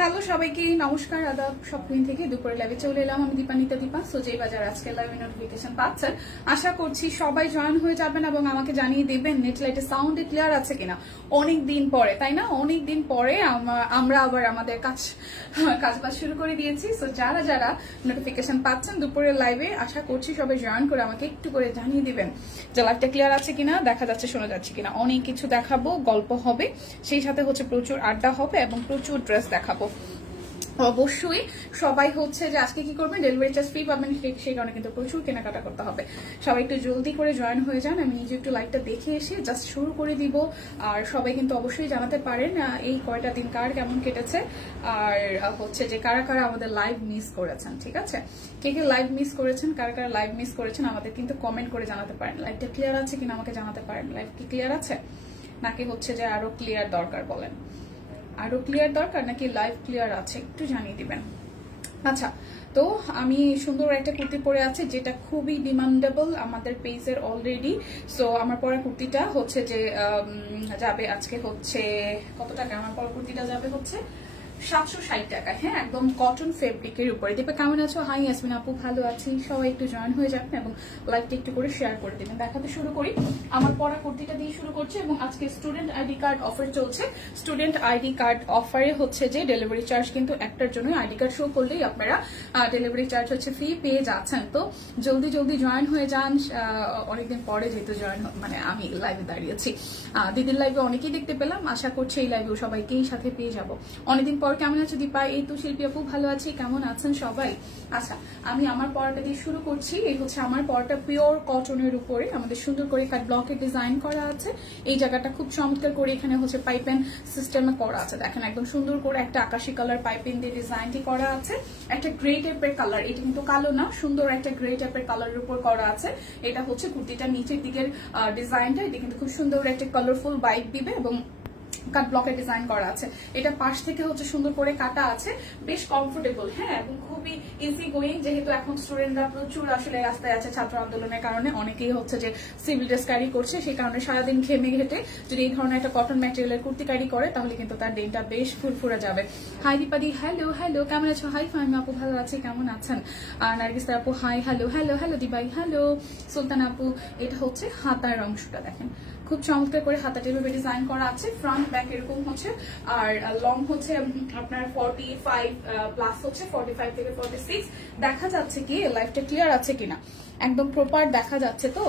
Hello সবাইকে নমস্কার আদাব শপিং থেকে দুপুরে লাইভে চলে এলাম আমি দীপানিতা দীপা সোজেই বাজার আজকে লাইভে নোটিফিকেশন পাচ্ছেন আশা করছি সবাই জয়েন হয়ে যাবেন এবং আমাকে জানিয়ে দেবেন নেট লাইটে সাউন্ড ক্লিয়ার আছে কিনা অনেক দিন পরে তাই না অনেক দিন পরে আমরা আবার আমাদের কাজ শুরু করে দিয়েছি সো যারা যারা নোটিফিকেশন পাচ্ছেন দুপুরের লাইভে আশা করছি সবাই জয়েন করে আমাকে একটু করে জানিয়ে দিবেন যে লাইভটা ক্লিয়ার আছে কিনা দেখা যাচ্ছে শোনা যাচ্ছে কিনা অনেক কিছু দেখাবো গল্প হবে সেই সাথে হচ্ছে প্রচুর আড্ডা হবে এবং প্রচুর ড্রেস দেখাবো অবশ্যই সবাই হচ্ছে যে আজকে কি করবেন ডেলিভারি চার্জ ফ্রি পাবেন সেই কারণে কিন্তু প্রচুর কেনাকাটা করতে হবে সবাই একটু জলদি করে জয়েন হয়ে যান আমি নিজে একটু লাইভটা দেখে এসে জাস্ট শুরু করে দিব আর সবাই কিন্তু অবশ্যই জানাতে পারেন এই কয়টা দিন কার কেমন কেটেছে আর হচ্ছে যে কারা কারা আমাদের লাইভ মিস করেছেন ঠিক আছে কে কে লাইভ মিস করেছেন কারা কারা লাইভ মিস করেছেন আমাদের কিন্তু কমেন্ট করে জানাতে পারেন লাইভটা ক্লিয়ার আছে কিনা আমাকে জানাতে পারেন লাইভ কি ক্লিয়ার আছে নাকি হচ্ছে যে আরো ক্লিয়ার দরকার বলেন আরো ক্লিয়ার দরকার নাকি লাইভ ক্লিয়ার আছে একটু জানিয়ে দিবেন আচ্ছা তো আমি সুন্দর একটা কুর্তি পরে আছি যেটা খুবই ডিমান্ডেবল আমাদের পেজের অলরেডি সো আমার পরা কুর্তিটা হচ্ছে যে যাবে আজকে হচ্ছে কত টাকা আমার পরা কুর্তিটা যাবে হচ্ছে 760 টাকা হ্যাঁ একদম কটন ফেব্রিকের উপরে দীপা কেমন আছো হাই ইয়াসমিন আপু ভালো আছি সবাই একটু জয়েন হয়ে যাবেন এবং লাইভটা একটু করে শেয়ার করে দিবেন দেখাতে শুরু করি আমার পরা কুর্তিটা দিয়ে শুরু করছি এবং আজকে স্টুডেন্ট আইডি কার্ড অফার চলছে স্টুডেন্ট আইডি কার্ড অফারে হচ্ছে যে ডেলিভারি চার্জ কিন্তু একটার জন্য আইডি কার্ড শো করলেই আপনারা ডেলিভারি চার্জ হচ্ছে ফ্রি পেয়ে যাচ্ছেন তো জলদি জলদি জয়েন হয়ে যান অনেকদিন পরে যেহেতু জয়েন মানে আমি লাইভে দাঁড়িয়েছি দিদির লাইভে অনেকেই দেখতে পেলাম আশা করছি এই লাইভেও সবাইকেই সাথে পেয়ে যাবো অনেকদিন কেমন আছো দীপা এই তো শিল্পী আপু ভালো আছি কেমন আছেন সবাই আচ্ছা আমি আমার পরাটা দিয়ে শুরু করছি এই হচ্ছে আমার পরাটা পিওর কটনের উপরে আমাদের সুন্দর করে কাট ব্লকের ডিজাইন করা আছে এই জায়গাটা খুব চমৎকার করে এখানে হচ্ছে পাইপেন সিস্টেমে করা আছে দেখেন একদম সুন্দর করে একটা আকাশি কালার পাইপেন দিয়ে ডিজাইনটি করা আছে একটা গ্রে টাইপের কালার এটা কিন্তু কালো না সুন্দর একটা গ্রে টাইপের কালারের উপর করা আছে এটা হচ্ছে কুর্তিটা নিচের দিকের ডিজাইনটা এটা কিন্তু খুব সুন্দর একটা কালারফুল বাইক দিবে এবং কাট ব্লকের ডিজাইন করা আছে এটা পাশ থেকে হচ্ছে সুন্দর করে কাটা আছে বেশ কমফোর্টেবল হ্যাঁ এবং খুবই ইজি গোয়িং যেহেতু এখন স্টুডেন্টরা প্রচুর আসলে রাস্তায় আছে ছাত্র আন্দোলনের কারণে অনেকেই হচ্ছে যে সিভিল ড্রেস ক্যারি করছে সেই কারণে সারাদিন ঘেমে ঘেটে যদি এই ধরনের একটা কটন ম্যাটেরিয়ালের কুর্তি ক্যারি করে তাহলে কিন্তু তার দিনটা বেশ ফুরফুরে যাবে হাই দীপাদি হ্যালো হ্যালো কেমন আছো হাই ফাহিম আপু ভালো আছে কেমন আছেন নার্গিস আপু হাই হ্যালো হ্যালো হ্যালো দিবাই হ্যালো সুলতান আপু এটা হচ্ছে হাতার অংশটা দেখেন খুব চমৎকার করে হাতাটা এভাবে ডিজাইন করা আছে ফ্রন্ট ব্যাক এরকম হচ্ছে আর লং হচ্ছে আপনার 45 প্লাস হচ্ছে 45 থেকে 46 দেখা যাচ্ছে কি লাইফটা ক্লিয়ার আছে কিনা একদম প্রপার দেখা যাচ্ছে তো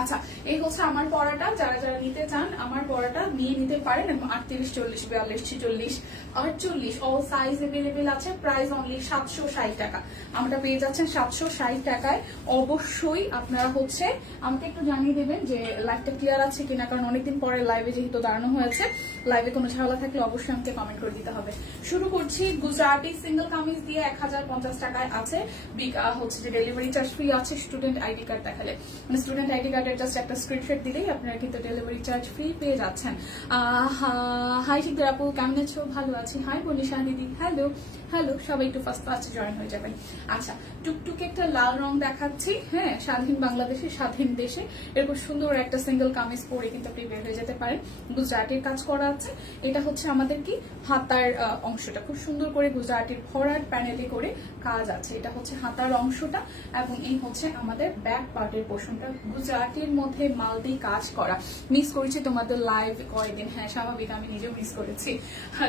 আচ্ছা এই হচ্ছে আমার পরাটা যারা যারা নিতে চান আমার পরাটা নিয়ে নিতে পারেন এবং 38 40 42 46 48 অল সাইজ अवेलेबल আছে প্রাইস অনলি 760 টাকা আমরা পেয়ে যাচ্ছেন 760 টাকায় অবশ্যই আপনারা হচ্ছে আমাকে একটু জানিয়ে দেবেন যে লাইভটা ক্লিয়ার আছে কিনা কারণ অনেকদিন পরে লাইভে যেহেতু দাঁড়ানো হয়েছে লাইভে কোনো ঝামেলা থাকলে অবশ্যই আমাকে কমেন্ট করে দিতে হবে শুরু করছি গুজরাটি সিঙ্গেল কামিজ দিয়ে 1050 টাকায় আছে হচ্ছে যে ডেলিভারি চার্জ ফ্রি আছে স্টুডেন্ট আইডি কার্ড দেখালে মানে স্টুডেন্ট আইডি কার্ডের জাস্ট একটা স্ক্রিনশট দিলেই আপনারা কিন্তু ডেলিভারি চার্জ ফ্রি পেয়ে যাচ্ছেন হাই শিকদার আপু কেমন আছো ভালো আছি হাই বনিশা দিদি হ্যালো হ্যালো সবাই একটু ফার্স্ট জয়েন হয়ে যাবেন আচ্ছা টুকটুকে একটা লাল রং দেখাচ্ছি হ্যাঁ স্বাধীন বাংলাদেশে স্বাধীন দেশে এরকম সুন্দর একটা সিঙ্গেল কামিজ পরে কিন্তু আপনি বের হয়ে যেতে পারেন গুজরাটির কাজ করা আছে এটা হচ্ছে আমাদের কি হাতার অংশটা খুব সুন্দর করে গুজরাটির ভরাট প্যানেলে করে কাজ আছে এটা হচ্ছে হাতার অংশটা এবং এই হচ্ছে আমাদের ব্যাক পার্টের পোর্শনটা গুজরাটির মধ্যে মাল দিয়ে কাজ করা মিস করেছি তোমাদের লাইভ কয়েকদিন হ্যাঁ স্বাভাবিক আমি নিজেও মিস করেছি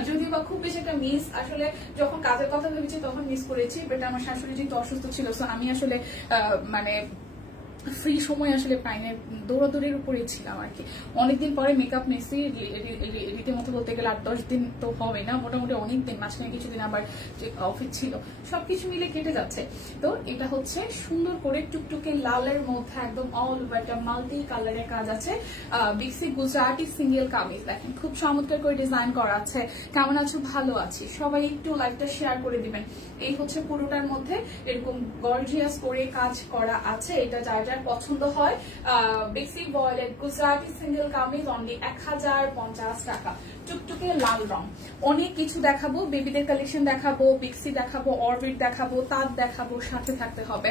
যদিও বা খুব বেশি একটা মিস আসলে যখন কাজের কথা ভেবেছি তখন মিস করেছি বাট আমার শাশুড়ি যেহেতু অসুস্থ ছিল সো আমি আসলে মানে ফ্রি সময় আসলে প্রাইমে দৌড়াদৌড়ির উপরেই ছিলাম আর কি অনেকদিন পরে মেকআপ নিয়েছি রীতিমতো বলতে গেলে 8-10 দিন তো হবে না মোটামুটি অনেকদিন মাঝখানে কিছুদিন আবার অফিস ছিল সবকিছু মিলে কেটে যাচ্ছে তো এটা হচ্ছে সুন্দর করে টুকটুকে লালের মধ্যে একদম অল ওভার একটা মাল্টি কালারের কাজ আছে বিক্সি গুজরাটি সিঙ্গেল কামিজ দেখেন খুব চমৎকার করে ডিজাইন করা আছে কেমন আছো ভালো আছি সবাই একটু লাইভটা শেয়ার করে দিবেন এই হচ্ছে পুরোটার মধ্যে এরকম গর্জিয়াস করে কাজ করা আছে এটা যার যার পছন্দ হয় বেসি বয়েলের গুজরাটি সিঙ্গেল কামিজ অনলি 1050 টাকা টুকটুকে লাল রং অনেক কিছু দেখাবো বেবিদের কালেকশন দেখাবো বিক্সি দেখাবো অরবিট দেখাবো তাঁত দেখাবো সাথে থাকতে হবে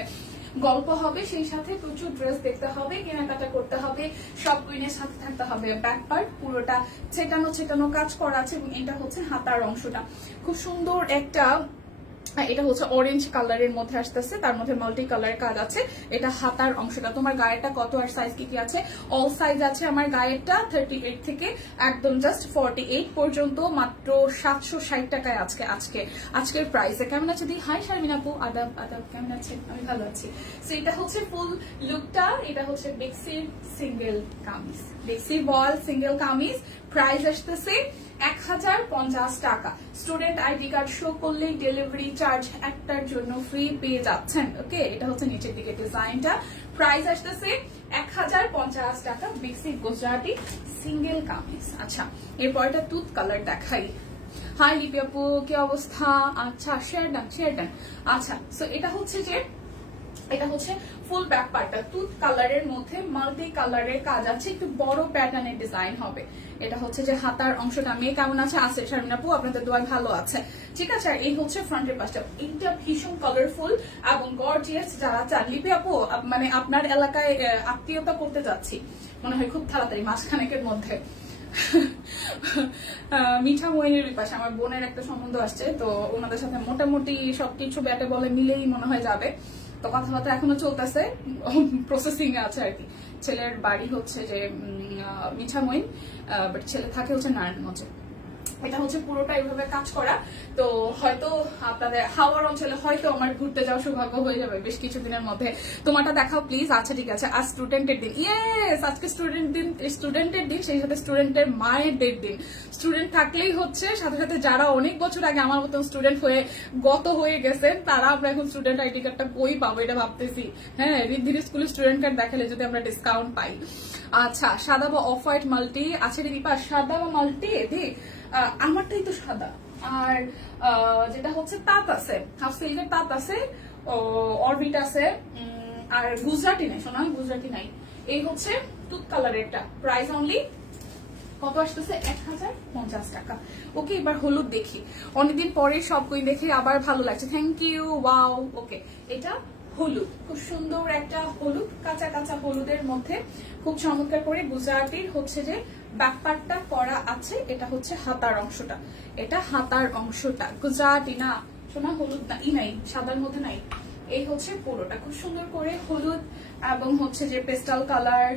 গল্প হবে, সেই সাথে প্রচুর ড্রেস দেখতে হবে, কেনাকাটা করতে হবে, সব কুইনের সাথে থাকতে হবে। ব্যাক পার্ট পুরোটা ছেটানো ছেটানো কাজ করা আছে এবং এটা হচ্ছে হাতার অংশটা খুব সুন্দর একটা, এটা হচ্ছে অরেঞ্জ কালারের মধ্যে আসতেছে, তার মধ্যে মাল্টি কালারের কাজ আছে। এটা হাতার অংশটা। তোমার গায়েরটা কত আর সাইজ কি কি আছে? অল সাইজ আছে আমার গায়েরটা 38 থেকে একদম জাস্ট 48 পর্যন্ত, মাত্র 760 টাকায় আজকের প্রাইসে। কেমন আছে দি? হাই শারমিন আপু, আদাব আদাব, কেমন আছেন? আমি ভালো আছি। সো এটা হচ্ছে ফুল লুকটা। এটা হচ্ছে বেক্সির সিঙ্গেল কামিজ, বেক্সির বল সিঙ্গেল কামিজ। প্রাইস আসতেছে 1050 টাকা। স্টুডেন্ট আইডি কার্ড শো করলেই ডেলিভারি চার্জ একটার জন্য ফ্রি পেয়ে যাচ্ছেন। ওকে, এটা হচ্ছে নিচের দিকে ডিজাইনটা। প্রাইস আসতেছে 1050 টাকা, বেক্সি গুজরাটি সিঙ্গেল কামিজ। আচ্ছা, এরপর এটা তুত কালার দেখাই। হাই লিপি আপু, কি অবস্থা? আচ্ছা, শেয়ার ডান। আচ্ছা, সো এটা হচ্ছে ফুল ব্যাক পার্টটা তুত কালারের মধ্যে মাল্টি কালারের কাজ আছে, একটু বড় প্যাটার্নের ডিজাইন হবে। এটা হচ্ছে যে হাতার অংশটা। মেয়ে কেমন আছে? আছে শারমিন আপু, আপনাদের দোয়ায় ভালো আছে। ঠিক আছে, আর এই হচ্ছে ফ্রন্টের পাশটা। এইটা ভীষণ কালারফুল এবং গর্জিয়াস। যারা চান লিপি আপু, মানে আপনার এলাকায় আত্মীয়তা করতে যাচ্ছি মনে হয় খুব তাড়াতাড়ি, মাসখানেকের মধ্যে। মিঠা মইনের পাশে আমার বোনের একটা সম্বন্ধ আসছে, তো ওনাদের সাথে মোটামুটি সবকিছু ব্যাটে বলে মিলেই মনে হয় যাবে। তো কথাবার্তা এখনো চলতেছে, প্রসেসিং এ আছে আর কি। ছেলের বাড়ি হচ্ছে যে মিঠামইন, বাট ছেলে থাকে হচ্ছে নারায়ণগঞ্জে। এটা হচ্ছে পুরোটা এইভাবে কাজ করা। তো হয়তো আপনাদের হাওয়ার অঞ্চলে হয়তো আমার ঘুরতে যাওয়ার সৌভাগ্য হয়ে যাবে বেশ কিছুদিনের মধ্যে। তোমারটা দেখাও প্লিজ। আচ্ছা ঠিক আছে, আজ স্টুডেন্টের দিন। ইয়েস, আজকে স্টুডেন্টের দিন, সেই সাথে স্টুডেন্টের মায়েদের দিন। স্টুডেন্ট থাকলেই হচ্ছে সাথে সাথে যারা অনেক বছর আগে আমার মতন স্টুডেন্ট হয়ে গেছেন, তারা আমরা এখন স্টুডেন্ট আইডি কার্ডটা কই পাবো এটা ভাবতেছি। হ্যাঁ, ঋদ্ধির স্কুলে স্টুডেন্ট কার্ড দেখালে যদি আমরা ডিসকাউন্ট পাই। আচ্ছা, সাদা বা অফ হোয়াইট মাল্টি আছে দীপা? সাদা বা মাল্টি দি? আমারটাই তো সাদা। আর যেটা হচ্ছে তাঁত আছে, হাফ সিল্কের তাঁত আছে, অরবিট আছে, আর গুজরাটি নাই, শোনা গুজরাটি নাই। এই হচ্ছে তুত কালারেরটা। প্রাইস অনলি কত আসতেছে? 1050 টাকা। ওকে, এবার হলুদ দেখি। অনেকদিন পরে সব কুইন দেখে আবার ভালো লাগছে। Thank you, wow. ওকে, এটা হলুদ, খুব সুন্দর একটা হলুদ, কাঁচা কাঁচা হলুদের মধ্যে খুব চমৎকার করে গুজরাটির হচ্ছে যে ব্যাকপার্টটা করা আছে। এটা হচ্ছে হাতার অংশটা, এটা হাতার অংশটা গুজরাটি না শোনা, হলুদ না, নাই সাদার মধ্যে নাই। এই হচ্ছে পুরোটা খুব সুন্দর করে হলুদ এবং হচ্ছে যে পেস্টাল কালার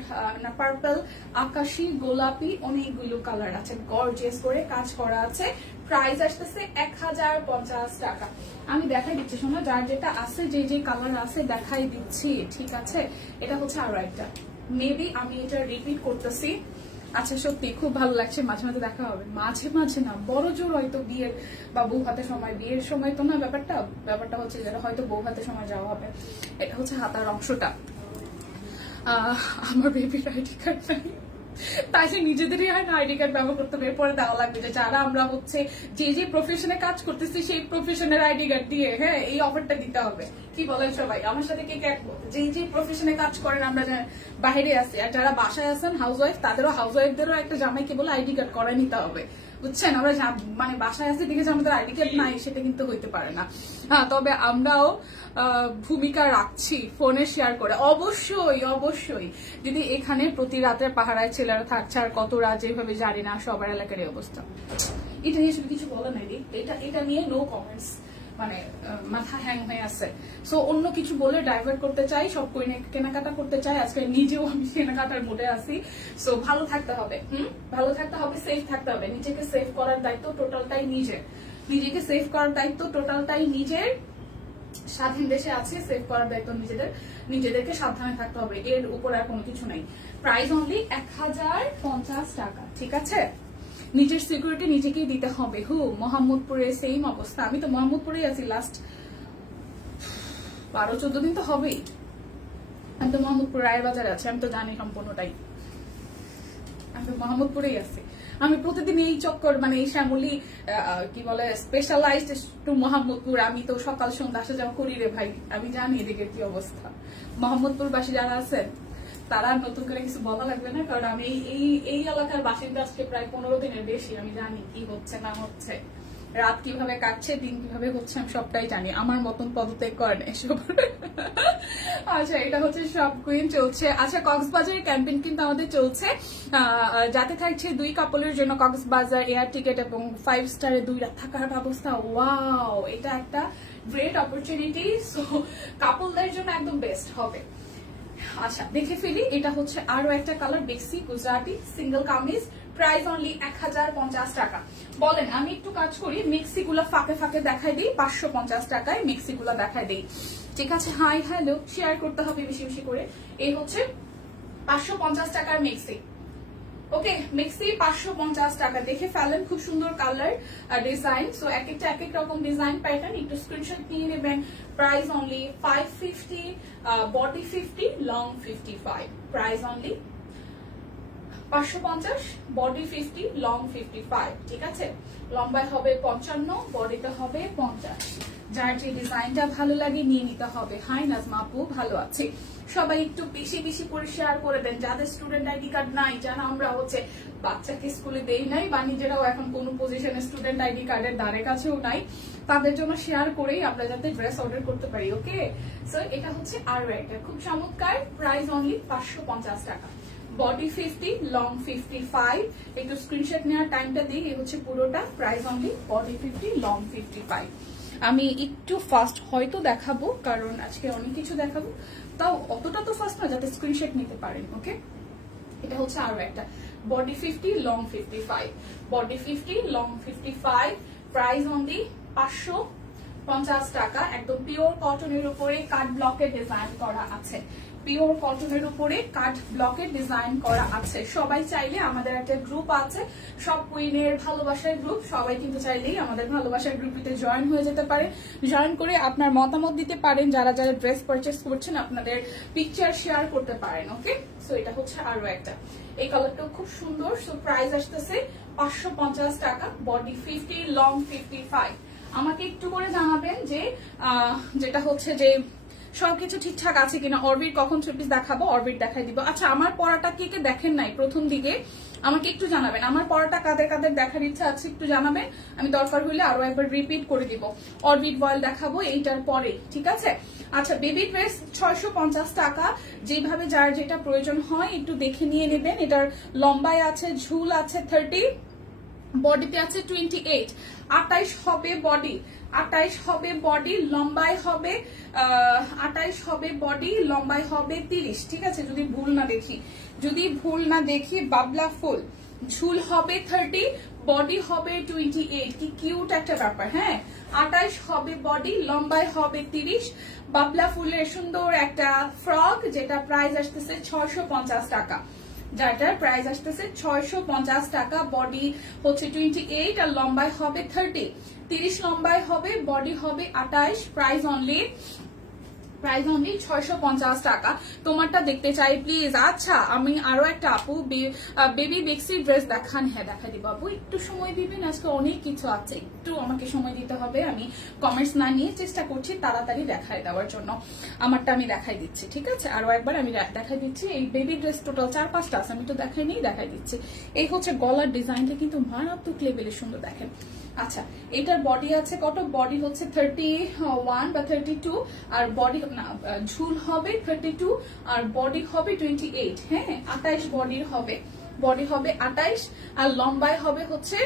না পার্পল, আকাশি, গোলাপি, অনেকগুলো কালার আছে, গর্জিয়াস করে কাজ করা আছে। প্রাইস আসতেছে 1050 টাকা। আমি দেখাই দিচ্ছি শোনা, যার যেটা আছে, যে কালার আছে দেখাই দিচ্ছি। ঠিক আছে, এটা হচ্ছে আরো একটা, মেবি আমি এটা রিপিট করতেছি। আচ্ছা, সত্যি খুব ভালো লাগছে। মাঝে মাঝে দেখা হবে, মাঝে মাঝে না, বড় জোর হয়তো বিয়ের বা বউ হাতের সময়, বিয়ের সময় তো না, ব্যাপারটা হচ্ছে যেটা হয়তো বউ হাতের সময় যাওয়া হবে। এটা হচ্ছে হাতার অংশটা। আমার বেবির আইডি কার্ড নাই, তাই সে নিজেদেরই আইডি কার্ড ব্যবহার করতে হবে। এরপরে দেওয়া লাগবে যে যারা আমরা হচ্ছে যে প্রফেশনে কাজ করতেছি সেই প্রফেশনের আইডি কার্ড দিয়ে, হ্যাঁ, এই অফারটা দিতে হবে। কি বলেন সবাই? আমার সাথে কে কে যে প্রফেশনে কাজ করেন, আমরা বাইরে আছি, আর যারা বাসায় আছেন হাউস ওয়াইফ, তাদেরও হাউস ওয়াইফদেরও একটা জামাইকে বলে আইডি কার্ড করে নিতে হবে, বুঝছেন? আমরা মানে বাসায় আছি দেখে যে আমাদের আইডি কার্ড নাই, সেটা কিন্তু হইতে পারে না। হ্যাঁ, তবে আমরাও ভূমিকা রাখছি ফোনে শেয়ার করে। অবশ্যই যদি এখানে প্রতি রাতে পাহারায় ছেলেরা থাকছে, আর কত রাত যেভাবে জানি না, সবার এলাকার অবস্থা। এটা নিয়ে কিছু বলা নাই, এটা নিয়ে নো কমেন্টস, মানে মাথা হ্যাং হয়ে আছে। সো অন্য কিছু বলে ডাইভার্ট করতে চাই, সব কইনে কেনাকাটা করতে চাই। আজকে নিজেও আমি কেনাকাটার মোডে আছি। সো ভালো থাকতে হবে, ভালো থাকতে হবে, সেফ থাকতে হবে। নিজেকে সেভ করার দায়িত্ব টোটালটাই নিজেকে সেভ করার দায়িত্ব টোটালটাই নিজের। স্বাধীন দেশে আছে, সেভ করার দায়িত্ব নিজেদেরকে সাবধানে থাকতে হবে, এর উপর আর কোনো কিছু নাই। প্রাইস অনলি 1050 টাকা। ঠিক আছে, নিজের সিকিউরিটি নিজেকেই দিতে হবে। মোহাম্মদপুরে সেম অবস্থা। আমি তো মোহাম্মদপুরেই আছি লাস্ট 12-14 দিন তো হবেই। আমি তো মোহাম্মদপুর রায়বাজারে আছি, আমি তো জানি সম্পূর্ণটাই। আমি তো মোহাম্মদপুরেই আছি। আমি প্রতিদিন এই চক্কর, মানে এই শ্যামলী কি বলে স্পেশালাইজড টু মোহাম্মদপুর, আমি তো সকাল সন্ধ্যা আসা যাওয়া করি রে ভাই। আমি জানি এদিকে কি অবস্থা। মোহাম্মদপুরবাসী যারা আছেন তারা নতুন করে কিছু বলা লাগবে না, কারণ আমি এই এলাকার বাসিন্দা আজকে প্রায় 15 দিনের বেশি। আমি জানি কি হচ্ছে না হচ্ছে। রাত কিভাবে কাটছে, দিন কিভাবে হচ্ছে আমি সবটাই জানি, আমার মতন পদত্যাগ করেন এসব। আচ্ছা, এটা হচ্ছে সব কুইন চলছে। আচ্ছা, কক্সবাজারের ক্যাম্পেইন কিন্তু আমাদের চলছে, যাতে থাকছে 2 কাপলের জন্য কক্সবাজার এয়ার টিকেট এবং 5 স্টারে 2 রাত থাকার ব্যবস্থা। ওয়াও, এটা একটা গ্রেট অপরচুনিটি। সো কাপলদের জন্য একদম বেস্ট হবে। আচ্ছা, দেখে ফেলি, এটা হচ্ছে আরো একটা কালার, বেক্সি Gujarati single kameez, price only 1050 টাকা। বলেন, আমি একটু কাজ করি, মিক্সি গুলা ফাঁকে ফাঁকে দেখাই দিই, 550 টাকায় মিক্সি গুলা দেখাই দিই। ঠিক আছে, হাই হ্যালো শেয়ার করতে হবে বেশি বেশি করে। এই হচ্ছে 550 টাকার মিক্সি। ওকে, মিক্সি 550 টাকা। দেখে ফেলেন, খুব সুন্দর কালার ডিজাইন। সো এক একটা এক এক রকম ডিজাইন প্যাটার্ন, একটু স্ক্রিনশট নিয়ে নেবেন। Price only 550, body 50, long 55। Price only 550, body 50, long 55। ঠিক আছে, লম্বায় হবে 55, বডিতে হবে 50। যার যে ডিজাইনটা ভালো লাগে নিয়ে নিতে হবে। হাই নাজমা আপু, ভালো আছে সবাই? একটু বেশি বেশি করে শেয়ার করে দেন। যাদের স্টুডেন্ট আইডি কার্ড নাই, যারা আমরা হচ্ছে বাচ্চাকে স্কুলে দেই নাই বা নিজেরাও এখন কোনো পজিশনে স্টুডেন্ট আইডি কার্ডের ধারে কাছেও নাই, তাদের জন্য শেয়ার করেই আমরা যাতে ড্রেস অর্ডার করতে পারি। ওকে, সো এটা হচ্ছে আরো একটা খুব চমৎকার, প্রাইস অনলি 550 টাকা। Body 50, long 55। একটু স্ক্রিনশট নেওয়ার টাইমটা দিই। এই হচ্ছে পুরোটা, প্রাইস অনলি বডি 50, লং 55। আমি একটু ফাস্ট হয়তো দেখাবো, কারণ আজকে অনেক কিছু দেখাবো, তাও অতটা তো ফাস্ট না, যাতে স্ক্রিনশট নিতে পারেন। ওকে, এটা হচ্ছে আরো একটা, body 50, long 55। Body 50, long 55, price only 550 টাকা। একদম পিওর কটনের উপরে কাট ব্লকের ডিজাইন করা আছে, পিওর কটনের উপরে কাট ব্লকের ডিজাইন করা আছে। সবাই চাইলে, আমাদের একটা গ্রুপ আছে, সব কুইনের ভালোবাসার গ্রুপ, সবাই কিন্তু চাইলেই আমাদের ভালোবাসার গ্রুপটিতে জয়েন হয়ে যেতে পারে। জয়েন করে আপনার মতামত দিতে পারেন, যারা যারা ড্রেস পারচেস করছেন আপনাদের পিকচার শেয়ার করতে পারেন। ওকে, সো এটা হচ্ছে আরো একটা, এই কালারটাও খুব সুন্দর। সো প্রাইস আসতেছে 550 টাকা, বডি 50, লং 55। আমাকে একটু করে জানাবেন যে যেটা হচ্ছে যে সবকিছু ঠিকঠাক আছে কিনা। অরবিট কখন 3 পিস দেখাবো, অরবিট দেখাই দিব। আচ্ছা, আমার পড়াটা কে কে দেখেন নাই প্রথম দিকে আমাকে একটু জানাবেন। আমার পড়াটা কাদের কাদের দেখার ইচ্ছা আছে একটু জানাবেন, আমি দরকার হলে আরো একবার রিপিট করে দিব। অরবিট বয়েল দেখাবো এইটার পরে, ঠিক আছে। আচ্ছা, বেবি ড্রেস 650 টাকা। যেভাবে যার যেটা প্রয়োজন হয় একটু দেখে নিয়ে নেবেন। এটার লম্বায় আছে, ঝুল আছে 30, বডিতে আছে 28। 28 হবে বডি, 28 হবে বডি, লম্বায় হবে 28 হবে বডি, লম্বায় হবে 30। ঠিক আছে, যদি ভুল না দেখি, বাবলা ফুল, ঝুল হবে 30, বডি হবে 28। কি কিউট একটা ব্যাপার। হ্যাঁ, 28 হবে বডি, লম্বায় হবে 30, বাবলা ফুলের সুন্দর একটা ফ্রক, যেটা প্রাইস আসতেছে 650 টাকা। যাটার প্রাইস আসতেছে 650 টাকা। বডি হচ্ছে 28 আর লম্বায় হবে 30, 30 লম্বায় হবে, বডি হবে 28। প্রাইস অনলি 650 টাকা। তোমারটা দেখতে চাই প্লিজ। আচ্ছা, আমি আরো একটা আপু বেবি বেক্সি ড্রেস দেখান। হ্যাঁ, দেখা দিব আপু, একটু সময় দিবেন, আজকে অনেক কিছু আছে, একটু আমাকে সময় দিতে হবে। আমি কমেন্টস না নিয়ে চেষ্টা করছি তাড়াতাড়ি দেখাই দেওয়ার জন্য। আমারটা আমি দেখাই দিচ্ছি, ঠিক আছে। আরো একবার আমি দেখাই দিচ্ছি। এই বেবি ড্রেস টোটাল 4-5টা আছে, আমি তো দেখাই নিই, দেখাই দিচ্ছি। এই হচ্ছে গলার ডিজাইনটা কিন্তু মারাত্মক লেভেলে সুন্দর, দেখেন। আচ্ছা, এটার বডি আছে কত, বডি হচ্ছে 31 বা 32, আর বডি না, ঝুল হবে 32 আর বডি হবে 28। হ্যাঁ, 28 বডির হবে, বডি হবে 28 আর লম্বায় হবে হচ্ছে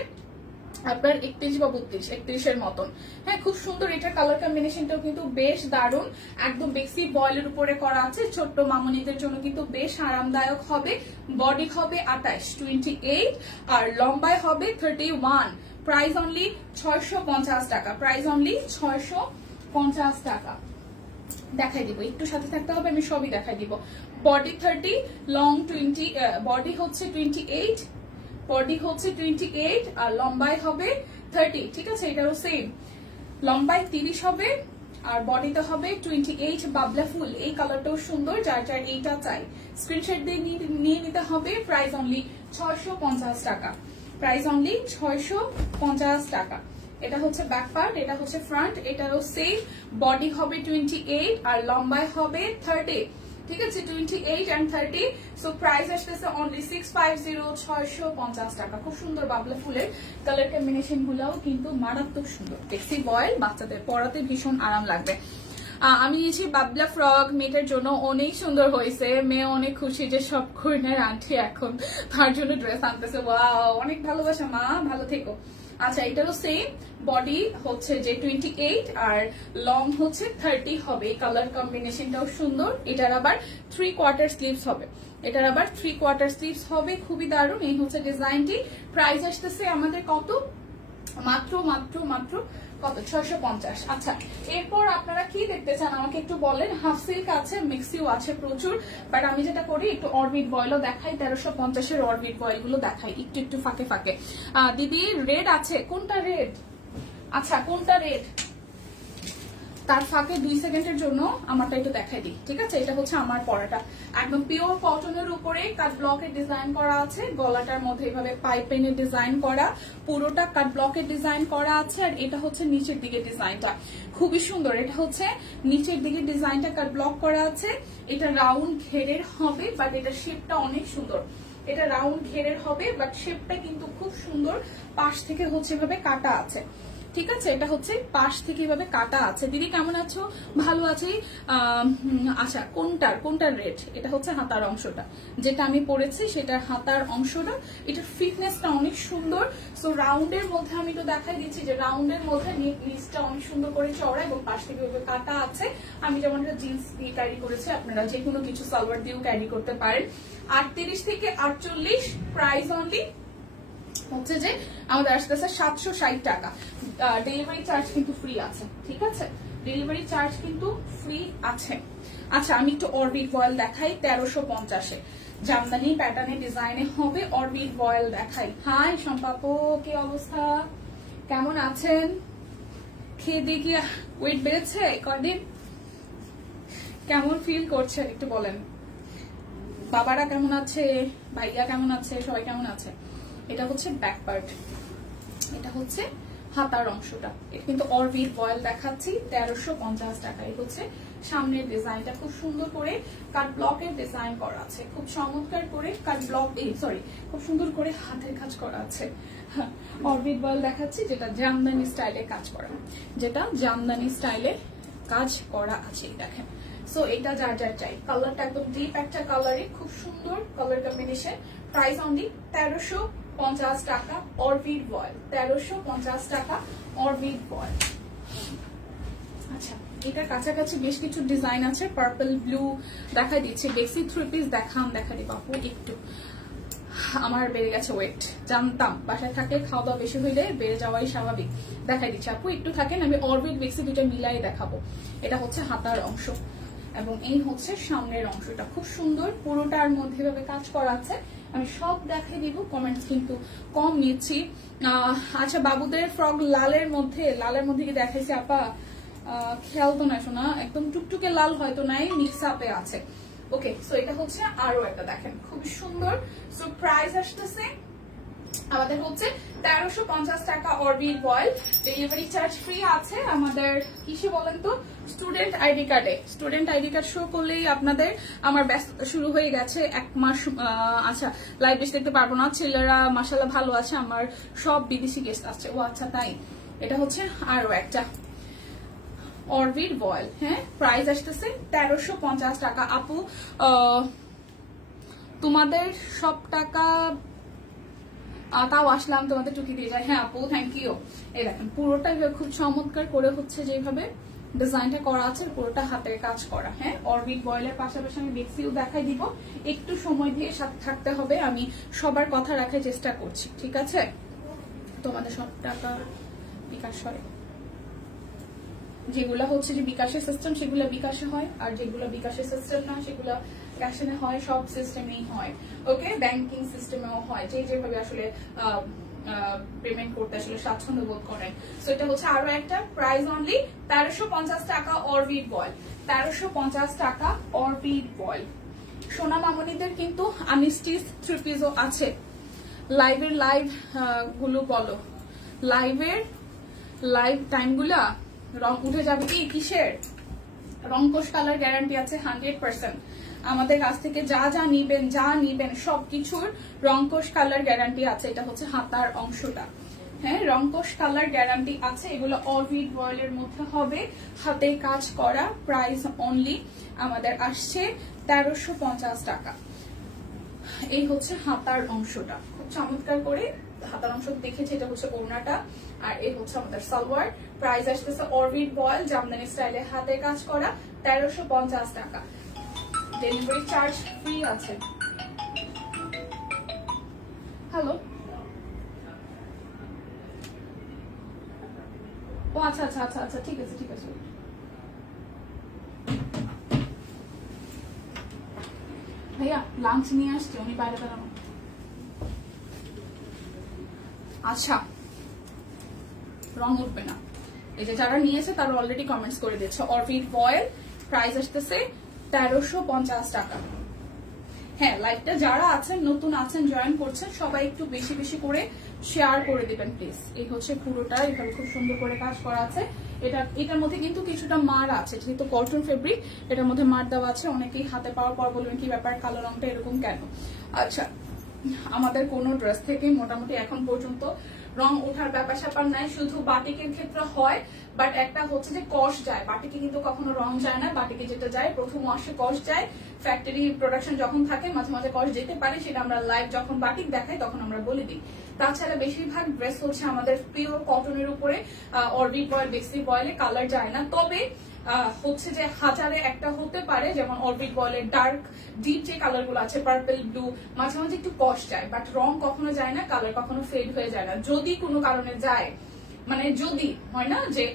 আপনার 31 বা 32, 31-এর মতন। হ্যাঁ, খুব সুন্দর। এটার কালার কম্বিনেশনটাও কিন্তু বেশ দারুণ, একদম বেক্সি বয়েলের উপরে করা আছে। ছোট্ট মামুনিদের জন্য কিন্তু বেশ আরামদায়ক হবে। বডি হবে 28 আর লম্বায় হবে 31। প্রাইস অনলি 650 টাকা, প্রাইস অনলি 650 টাকা। দেখাই দিব, একটু সাথে থাকতে হবে, আমি সবই দেখাই দিব। বডি 30, লং 20, বডি হচ্ছে 28, বডি হচ্ছে 28 আর লম্বায় হবে 30। ঠিক আছে, এটারও সেম, লম্বায় 30 হবে আর বডিতে হবে 28। বাবলা ফুল, এই কালারটাও সুন্দর, যার যার এইটা চাই স্ক্রিনশট দিয়ে নিয়ে নিতে হবে। প্রাইস অনলি 650 টাকা, প্রাইস অনলি 650 টাকা। এটা হচ্ছে ব্যাক পার্ট, এটা হচ্ছে ফ্রন্ট, এটারও সেম। বডি হবে 28 আর লম্বায় হবে 30, ঠিক আছে 28 and 30 সো প্রাইস আসতেছে অনলি 650 650 টাকা খুব সুন্দর বাবলা ফুলের কালার কম্বিনেশন গুলাও কিন্তু মারাত্মক সুন্দর টেক্সি বয়েল বাচ্চাদের পরাতে ভীষণ আরাম লাগবে আমি নিয়েছি বাবলা ফ্রক মেয়েটার জন্য অনেক সুন্দর হয়েছে মেয়ে অনেক খুশি যে সব কোরিয়ার আন্টি এখন তার জন্য ড্রেস আনতেছে ওয়াও অনেক ভালোবাসা মা ভালো থেকো আচ্ছা এটারও সেম বডি হচ্ছে যে 28 আর লং হচ্ছে 30 হবে কালার কম্বিনেশনটাও সুন্দর এটার আবার 3/4 স্লিভস হবে এটার আবার 3/4 স্লিভস হবে খুবই দারুণ এই হচ্ছে ডিজাইনটি প্রাইস আসতেছে আমাদের কত মাত্র মাত্র মাত্র কত 650 আচ্ছা এরপর আপনারা কি দেখতে চান আমাকে একটু বলেন হাফ সিল্ক আছে মিক্সিও আছে প্রচুর বাট আমি যেটা করি একটু অরবিট বয়েলও দেখাই 1350 এর অরবিট বয়েল গুলো দেখাই একটু একটু ফাঁকে ফাঁকে দিদি রেড আছে কোনটা রেড আচ্ছা কোনটা রেড তার ফাঁকে 2 সেকেন্ডের জন্য আমারটা একটু দেখাই দিই ঠিক আছে এটা হচ্ছে আমার পরাটা একদম পিওর কটনের উপরে কাট ব্লকের ডিজাইন করা আছে গলাটার মধ্যে এভাবে পাইপিনের ডিজাইন করা পুরোটা কাট ব্লকের ডিজাইন করা আছে আর এটা হচ্ছে নিচের দিকে ডিজাইনটা খুবই সুন্দর এটা হচ্ছে নিচের দিকে ডিজাইনটা কাট ব্লক করা আছে এটা রাউন্ড ঘেরের হবে বাট এটা শেপটা অনেক সুন্দর এটা রাউন্ড ঘেরের হবে বাট শেপটা কিন্তু খুব সুন্দর পাশ থেকে হচ্ছে এভাবে কাটা আছে ঠিক আছে এটা হচ্ছে পাশ থেকে এভাবে কাটা আছে দিদি কেমন আছো ভালো আছি আচ্ছা কোনটার রেট এটা হচ্ছে হাতার অংশটা যেটা আমি পরেছি সেটার হাতার অংশটা এটার ফিটনেসটা অনেক সুন্দর সো রাউন্ডের মধ্যে আমি তো দেখাই দিচ্ছি যে রাউন্ডের মধ্যে নিচটা অনেক সুন্দর করে চওড়া এবং পাশ থেকে এভাবে কাটা আছে আমি যেমন এটা জিন্স দিয়ে ক্যারি করেছি আপনারা যে কোনো কিছু সালোয়ার দিয়েও ক্যারি করতে পারেন 38 থেকে 48 প্রাইস অনলি হচ্ছে যে আমাদের আসতেছে 760 টাকা ডেলিভারি চার্জ কিন্তু ফ্রি আছে ঠিক আছে ডেলিভারি চার্জ কিন্তু ফ্রি আছে আচ্ছা আমি একটু অরবিট বয়েল দেখাই 1350 এ জামদানি প্যাটার্নে ডিজাইনে হবে অরবিট বয়েল দেখাই হাই সম্পাপো কি অবস্থা কেমন আছেন খেয়ে দেখি ওয়েট বেড়েছে কদিন কেমন ফিল করছেন একটু বলেন বাবারা কেমন আছে ভাইয়া কেমন আছে সবাই কেমন আছে এটা হচ্ছে ব্যাক পার্ট এটা হচ্ছে হাতার অংশটা এটা কিন্তু অরবিট বয়েল দেখাচ্ছি 1350 টাকা এই হচ্ছে সামনের ডিজাইনটা খুব সুন্দর করে কাট ব্লকের ডিজাইন করা আছে খুব চমৎকার করে কাট ব্লক খুব সুন্দর করে হাতের কাজ করা আছে অরবিট বয়েল দেখাচ্ছি যেটা জামদানি স্টাইলে কাজ করা যেটা জামদানি স্টাইলে কাজ করা আছে দেখেন সো এটা যার যার চাই কালারটা একদম ডিপ একটা কালারে খুব সুন্দর কালার কম্বিনেশন প্রাইস অনলি 1350 টাকা অরবিট বয়েল 1350 টাকা অরবিট বয়েল আচ্ছা এটার কাছাকাছি বেশ কিছু ডিজাইন আছে পার্পল ব্লু দেখা দিচ্ছি বেসি 3 পিস দেখা দিই বাপু একটু আমার বেড়ে গেছে ওয়েট জানতাম বাসায় থাকলে খাওয়া দাওয়া বেশি হইলে বেড়ে যাওয়াই স্বাভাবিক দেখাই দিচ্ছি আপু একটু থাকেন আমি অরবিট বেক্সি দুটো মিলাই দেখাবো এটা হচ্ছে হাতার অংশ এবং এই হচ্ছে সামনের অংশটা খুব সুন্দর পুরোটার মধ্যে ভাবে কাজ করা আছে আমি সব দেখাই দিব কমেন্টস কিন্তু কম নিচ্ছি আচ্ছা বাবুদের ফ্রক লালের মধ্যে কি দেখাইছি আপা খেয়াল তো না শোনা একদম টুকটুকে লাল হয়তো নাই মিক্স আপে আছে ওকে সো এটা হচ্ছে আরো একটা দেখেন খুব সুন্দর সো প্রাইস আসতেছে আমাদের হচ্ছে 1350 টাকা অরবিট বয়েল ডেলিভারি চার্জ ফ্রি আছে আমাদের কিসে বলেন তো স্টুডেন্ট আইডি কার্ড শো করলেই আপনাদের আমার ব্যস্ত শুরু হয়ে গেছে 1 মাস আচ্ছা লাইভ বেশ দেখতে পারবো না ছেলেরা মাশাআল্লাহ ভালো আছে আমার সব বিদেশি গেস্ট আসছে ও আচ্ছা তাই এটা হচ্ছে আরো একটা অরবিট বয়েল হ্যাঁ প্রাইস আসতেছে 1350 টাকা আপু তোমাদের সব টাকা তাও আসলাম তোমাদের টুকি দিয়ে যায় হ্যাঁ আপু থ্যাংক ইউ এই দেখেন পুরোটা খুব চমৎকার করে হচ্ছে যেভাবে ডিজাইনটা করা আছে পুরোটা হাতের কাজ করা হ্যাঁ অরবিট বয়েলের পাশাপাশি আমি বেক্সিও দেখাই দিব একটু সময় দিয়ে সাথে থাকতে হবে আমি সবার কথা রাখার চেষ্টা করছি ঠিক আছে তোমাদের সব টাকা বিকাশ হয় যেগুলো হচ্ছে যে বিকাশের সিস্টেম সেগুলো বিকাশে হয় আর যেগুলো বিকাশের সিস্টেম না সেগুলো ক্যাশে হয় সব সিস্টেমেই হয় ওকে ব্যাংকিং সিস্টেমেও হয় যেভাবে আসলে পেমেন্ট করতে আসলে স্বাচ্ছন্দ্য বোধ করেন সো এটা হচ্ছে আরো একটা প্রাইস অনলি 1350 টাকা অরবিট বয়েল 1350 টাকা অরবিট বয়েল সোনা মামনিদের কিন্তু আনস্টিচ 3 পিসও আছে লাইভের লাইভ গুলো বলো লাইভ টাইম গুলা রং উঠে যাবে কি কিসের রংকশ কালার গ্যারান্টি আছে 100%। আমাদের কাছ থেকে যা নিবেন সবকিছুর রংকশ কালার গ্যারান্টি আছে। এটা হচ্ছে হাতার অংশটা, হ্যাঁ রংকশ কালার গ্যারান্টি আছে। এগুলো অরবিট ভয়েলের মধ্যে হবে, হাতে কাজ করা। প্রাইস অনলি আমাদের আসছে 1350 টাকা। এই হচ্ছে হাতার অংশটা, খুব চমৎকার করে হাতার অংশ দেখেছি। এটা হচ্ছে ওড়নাটা, আর এই হচ্ছে আমাদের সালোয়ার। প্রাইস আসতেছে অরবিট ভয়েল জামদানি স্টাইলে হাতে কাজ করা 1350 টাকা। ডেলিভারি চার্জ ফ্রি আছে। হ্যালো, ও আচ্ছা আচ্ছা আচ্ছা আচ্ছা, ঠিক আছে ঠিক আছে। ভাইয়া লাঞ্চ নিয়ে আসছে, উনি বাইরে বেরোনো। আচ্ছা, রং উঠবে না। এই যে যারা নিয়েছে তারা অলরেডি কমেন্টস করে দিচ্ছে। অরবিট ভয়েল প্রাইস আসতেছে 1350 টাকা। হ্যাঁ, লাইভটা যারা আছেন নতুন আছেন জয়েন করছেন সবাই একটু বেশি বেশি করে শেয়ার করে দিবেন প্লিজ। এই হচ্ছে পুরোটা, এভাবে খুব সুন্দর করে কাজ করা আছে। এটার মধ্যে কিন্তু কিছুটা মার আছে, যেহেতু কটন ফেব্রিক এটার মধ্যে মার দেওয়া আছে। অনেকেই হাতে পাওয়ার পর বলবেন কি ব্যাপার, কালো রংটা এরকম কেন। আচ্ছা, আমাদের কোনো ড্রেস থেকে মোটামুটি এখন পর্যন্ত রং ওঠার ব্যাপার স্যাপার নাই, শুধু বাটিকের ক্ষেত্রে হয়। বাট একটা হচ্ছে যে কস যায়, বাটিকে কিন্তু কখনো রং যায় না। বাটিকে যেটা যায় প্রথম ওয়াশে কস যায়, ফ্যাক্টরি প্রোডাকশন যখন থাকে মাঝে মাঝে কস যেতে পারে, সেটা আমরা লাইভ যখন বাটিক দেখাই তখন আমরা বলে দিই। তাছাড়া বেশিরভাগ ড্রেস হচ্ছে আমাদের পিওর কটনের উপরে অরবিট ভয়েল বেক্সি ভয়েলে কালার যায় না। তবে হচ্ছে যে হাজারে একটা হতে পারে, যেমন অরবিট ভয়েলের ডার্ক ডিপ যে কালার গুলো আছে পার্পল ব্লু, মাঝে মাঝে একটু কস যায়, বাট রং কখনো যায় না, কালার কখনো ফেড হয়ে যায় না। যদি কোনো কারণে যায়, মানে যদি হয় না যে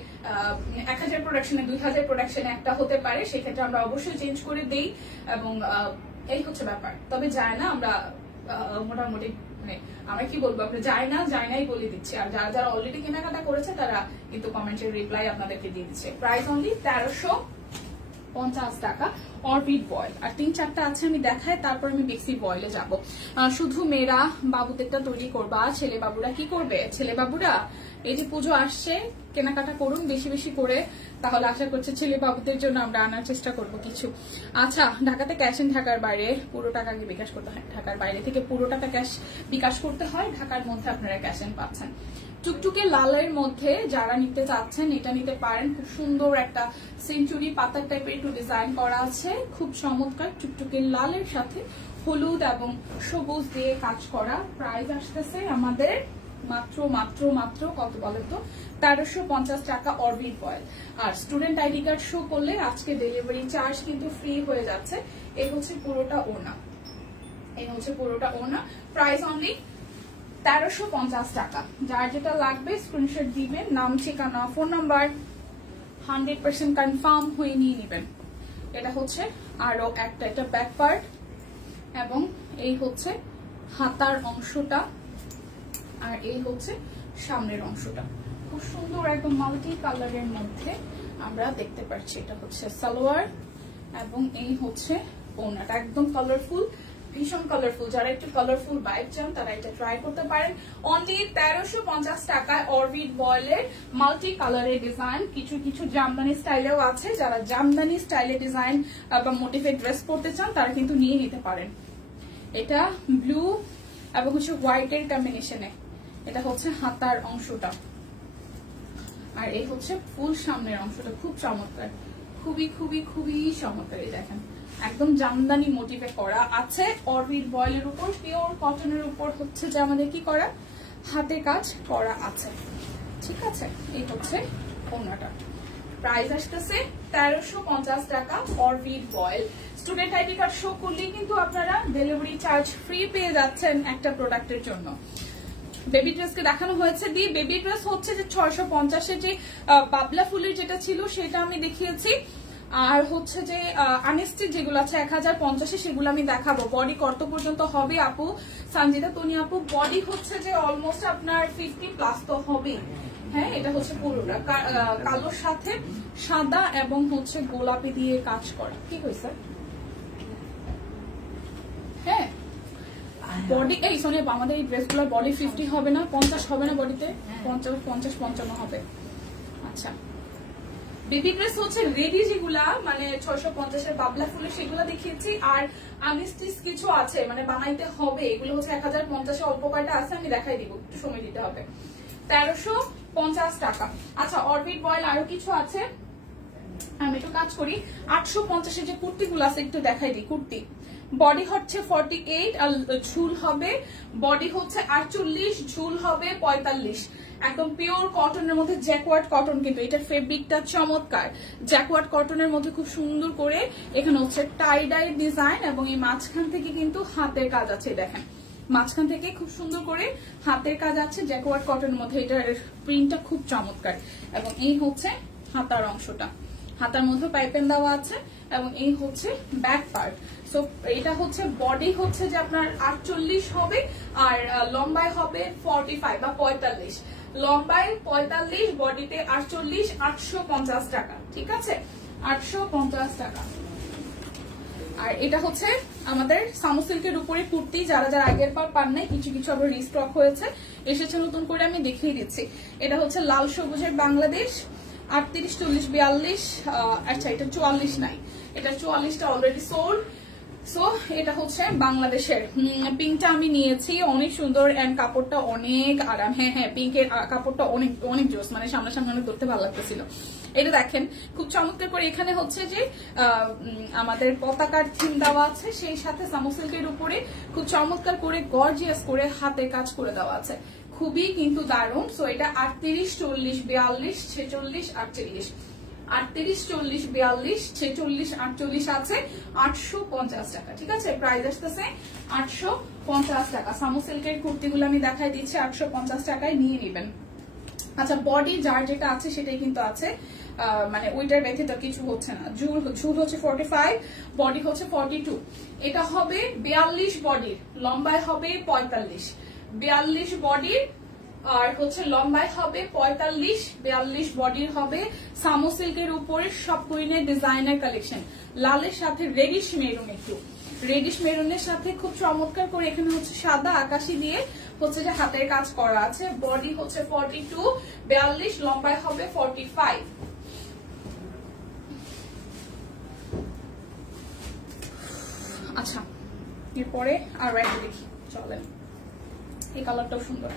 1000 প্রোডাকশনে 2000 প্রোডাকশনে একটা হতে পারে, সেক্ষেত্রে আমরা অবশ্যই চেঞ্জ করে দেই এবং এই হচ্ছে ব্যাপার। তবে যায় না, আমরা মোটামুটি মানে আমরা কি বলবো, আমরা যায় নাই বলে দিচ্ছি। আর যারা যারা অলরেডি কেনাকাটা করেছে তারা কিন্তু কমেন্টের রিপ্লাই আপনাদেরকে দিয়ে দিচ্ছে। প্রাইস অনলি 1350 টাকা অরবিট ভয়েল। আর 3-4টা আছে আমি দেখাই, তারপর আমি বেক্সি ভয়েলে যাব। শুধু মেয়েরা বাবুদেরটা তৈরি করবা, ছেলে বাবুরা কি করবে? ছেলে বাবুরা এই যে পুজো আসছে, কেনাকাটা করুন বেশি বেশি করে, তাহলে আশা করছি ছেলে বাবুদের জন্য আমরা আনার চেষ্টা করব কিছু। আচ্ছা, ঢাকাতে ক্যাশ এন্ড ঢাকার বাইরে পুরো টাকা আগে বিকাশ করতে হয়, ঢাকার বাইরে থেকে পুরো টাকা ক্যাশ বিকাশ করতে হয়, ঢাকার মধ্যে আপনারা ক্যাশ এন্ড পাচ্ছেন। টুকটুকে লালের মধ্যে যারা নিতে চাচ্ছেন এটা নিতে পারেন। খুব সুন্দর একটা সেঞ্চুরি পাতার টাইপের একটু ডিজাইন করা আছে, খুব চমৎকার। টুকটুকে লালের সাথে হলুদ এবং সবুজ দিয়ে কাজ করা। প্রাইস আসতেছে আমাদের মাত্র মাত্র মাত্র কত বলেন তো, 1350 টাকা অরবিট ভয়েল। আর স্টুডেন্ট আইডি কার্ড শো করলে আজকে ডেলিভারি চার্জ কিন্তু ফ্রি হয়ে যাচ্ছে। এই হচ্ছে পুরোটা ওনা, এই হচ্ছে পুরোটা ওনা। প্রাইস অনলি 1350 টাকা। যার যেটা লাগবে স্ক্রিনশট দিবেন, নাম ঠিকানা ফোন নাম্বার 100% কনফার্ম হয়ে নিয়ে নেবেন। এটা হচ্ছে আরো একটা, এটা ব্যাক পার্ট এবং এই হচ্ছে হাতার অংশটা, আর এই হচ্ছে সামনের অংশটা। খুব সুন্দর একদম মাল্টি কালারের মধ্যে আমরা দেখতে পাচ্ছি। এটা হচ্ছে সালোয়ার এবং এই হচ্ছে ওড়নাটা, একদম কালারফুল, ভীষণ কালারফুল। যারা একটু কালারফুল ভাইব চান তারা এটা ট্রাই করতে পারেন। অনলি 1350 টাকায় অরবিট ভয়েলের মাল্টি কালারের ডিজাইন। কিছু কিছু জামদানি স্টাইলেও আছে, যারা জামদানি স্টাইলে ডিজাইন বা মোটিভেট ড্রেস পরতে চান তারা কিন্তু নিয়ে নিতে পারেন। এটা ব্লু এবং হচ্ছে হোয়াইটের কম্বিনেশনে। এটা হচ্ছে হাতার অংশটা, আর এই হচ্ছে ফুল সামনের অংশটা। খুব চমৎকার, খুবই খুবই খুবই চমৎকার। এই দেখেন একদম জামদানি মোটিভে করা আছে অরবিট ভয়েলের উপর, পিওর কটনের উপর হচ্ছে যে আমাদের কি করা, হাতে কাজ করা আছে। ঠিক আছে, এই হচ্ছে ওড়নাটা। প্রাইস আসতেছে 1350 টাকা অরবিট ভয়েল। স্টুডেন্ট আইডি কার্ড শো করলেই কিন্তু আপনারা ডেলিভারি চার্জ ফ্রি পেয়ে যাচ্ছেন একটা প্রোডাক্টের জন্য। বেবি ড্রেসকে দেখানো হয়েছে দিয়ে, বেবি ড্রেস হচ্ছে যে 650-এর যে বাবলা ফুলের যেটা ছিল সেটা আমি দেখিয়েছি, আর হচ্ছে যে আনস্টিচ যেগুলো আছে 1050-এ সেগুলো আমি দেখাবো। বডি কত পর্যন্ত হবে আপু? সঞ্জিতা তনি আপু, বডি হচ্ছে যে অলমোস্ট আপনার 50+ তো হবে। হ্যাঁ, এটা হচ্ছে পুরোটা কালোর সাথে সাদা এবং হচ্ছে গোলাপি দিয়ে কাজ করা। কি হয়েছে? হ্যাঁ, বডি এই সোনিয়া আমাদের এই ড্রেসগুলোর বডি 50 হবে না, 50 হবে না, বডিতে 50-55 হবে। আচ্ছা, বেবি ড্রেস হচ্ছে রেডি যেগুলা মানে 650-এর বাবলা ফুলের সেগুলো দেখিয়েছি, আর আনস্টিচ কিছু আছে মানে বানাইতে হবে, এগুলো হচ্ছে 1050-এ অল্প কয়টা আছে, আমি দেখাই দিব, একটু সময় দিতে হবে। 1350 টাকা। আচ্ছা অরবিট বয়েল আরো কিছু আছে, আমি একটু কাজ করি। 850-এর যে কুর্তিগুলো আছে একটু দেখাই দিই। কুর্তি বডি হচ্ছে 48 আর ঝুল হবে, বডি হচ্ছে 48, ঝুল হবে 45, একদম পিওর কটনের মধ্যে জ্যাকওয়ার্ড কটন, কিন্তু এটার ফেব্রিকটা চমৎকার, জ্যাকওয়ার্ড কটনের মধ্যে খুব সুন্দর করে এখানে হচ্ছে টাই ডাই ডিজাইন, এবং এই মাঝখান থেকে কিন্তু হাতের কাজ আছে, দেখেন মাঝখান থেকে খুব সুন্দর করে হাতের কাজ আছে জ্যাকওয়ার্ড কটনের মধ্যে, এটার প্রিন্টটা খুব চমৎকার। এবং এই হচ্ছে হাতার অংশটা, হাতার মধ্যে পাইপেন দেওয়া আছে, এবং এই হচ্ছে ব্যাক পার্ট। সো এটা হচ্ছে বডি হচ্ছে যে আপনার 48 হবে, আর লম্বায় হবে 45 বা 45, লম্বায় 45, বডিতে 48, 850 টাকা, ঠিক আছে 850 টাকা। আর এটা হচ্ছে আমাদের সামো সিল্কের উপরে কুর্তি, যারা যারা আগের পর পান নাই, কিছু কিছু আবার রিস্টক হয়েছে, এসেছে নতুন করে, আমি দেখিয়ে দিচ্ছি। এটা হচ্ছে লাল সবুজের বাংলাদেশ, 38, 40, 42, আচ্ছা এটা 44 নাই, এটা 44টা অলরেডি সোল্ড। সো এটা হচ্ছে বাংলাদেশের। পিঙ্কটা আমি নিয়েছি, অনেক সুন্দর এন্ড কাপড়টা অনেক আরাম। হ্যাঁ হ্যাঁ পিঙ্কের কাপড়টা অনেক অনেক জোস, মানে সামনাসামনি অনেক ধরতে ভালো লাগতেছিল। এটা দেখেন খুব চমৎকার করে এখানে হচ্ছে যে আমাদের পতাকার থিম দেওয়া আছে, সেই সাথে সামো সিল্কের উপরে খুব চমৎকার করে গর্জিয়াস করে হাতে কাজ করে দেওয়া আছে, খুবই কিন্তু দারুণ। সো এটা 38, 40, 42, 46, 48, 38, 40, 42, 46, 48 আছে 850 টাকা, ঠিক আছে প্রাইস আসতেছে 850 টাকা। সামো সিল্কের কুর্তিগুলো আমি দেখাই দিচ্ছি, 850 টাকায় নিয়ে নেবেন। আচ্ছা বডি যার যেটা আছে সেটাই কিন্তু আছে, মানে ওইটার ব্যতীত কিছু হচ্ছে না। ঝুল হচ্ছে 45, বডি হচ্ছে 42, এটা হবে 42 বডির, লম্বায় হবে 45, 42 বডির, আর হচ্ছে লম্বায় হবে 45, 42 বডির হবে। সামো সিল্কের উপরে সব কুইনের ডিজাইনার কালেকশন, লালের সাথে রেডিশ মেরুন, একটু রেডিশ মেরুনের সাথে খুব চমৎকার করে এখানে হচ্ছে সাদা আকাশি দিয়ে হচ্ছে যে হাতের কাজ করা আছে। বডি হচ্ছে 42, 42, লম্বায় হবে 45। আচ্ছা এরপরে আর একটা দেখি, চলেন এই কালারটাও সুন্দর,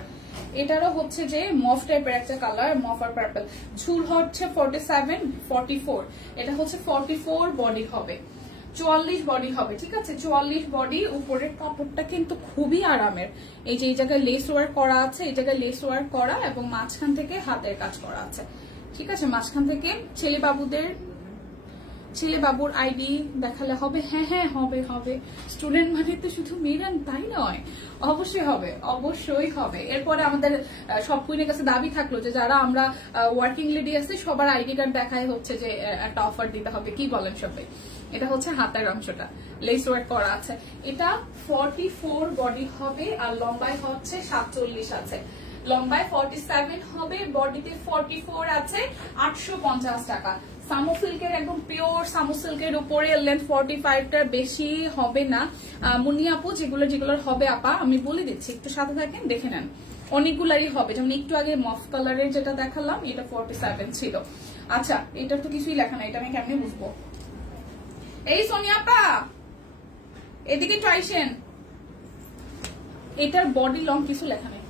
এটারও হচ্ছে যে মফ টাইপের একটা কালার, মফ আর পার্পল। ঝুল হচ্ছে 47, 44, এটা হচ্ছে 44 বডি হবে, 44 বডি হবে, ঠিক আছে 44 বডি। উপরের কাপড়টা কিন্তু খুবই আরামের, এই যে এই জায়গায় লেস ওয়ার্ক করা আছে, এই জায়গায় লেস ওয়ার্ক করা, এবং মাঝখান থেকে হাতের কাজ করা আছে, ঠিক আছে মাঝখান থেকে। ছেলে বাবুর আইডি দেখালে হবে, হ্যাঁ হ্যাঁ হবে হবে, স্টুডেন্ট মানে তো শুধু মেয়েরান তাই নয়, অবশ্যই হবে, অবশ্যই হবে। এরপরে আমাদের সব কুইনের কাছে দাবি থাকলো যে যারা আমরা ওয়ার্কিং লেডি আছে সবার আইডি কার্ড দেখায় হচ্ছে যে একটা অফার দিতে হবে, কি বলেন সবাই। এটা হচ্ছে হাতের অংশটা, লেস ওয়ার্ক করা আছে, এটা 44 বডি হবে, আর লম্বায় হচ্ছে 47 আছে, লম্বায় 47 হবে, বডিতে 44 আছে, 850 টাকা। সামো সিল্কের একদম পিওর সামো সিল্কের উপরে লেন্থ 45টা বেশি হবে না। মুন্নি আপু যেগুলোর হবে আপা আমি বলে দিচ্ছি, একটু সাথে থাকেন দেখে নেন, অনেকগুলারই হবে। যেমন একটু আগে মফ কালারের যেটা দেখালাম এটা 47 ছিল। আচ্ছা এটার তো কিছুই লেখা না, এটা আমি কেমনে বুঝবো। এই সোনিয়া আপা এদিকে ট্রাইসেন, এটার বডি লং কিছু লেখা নেই।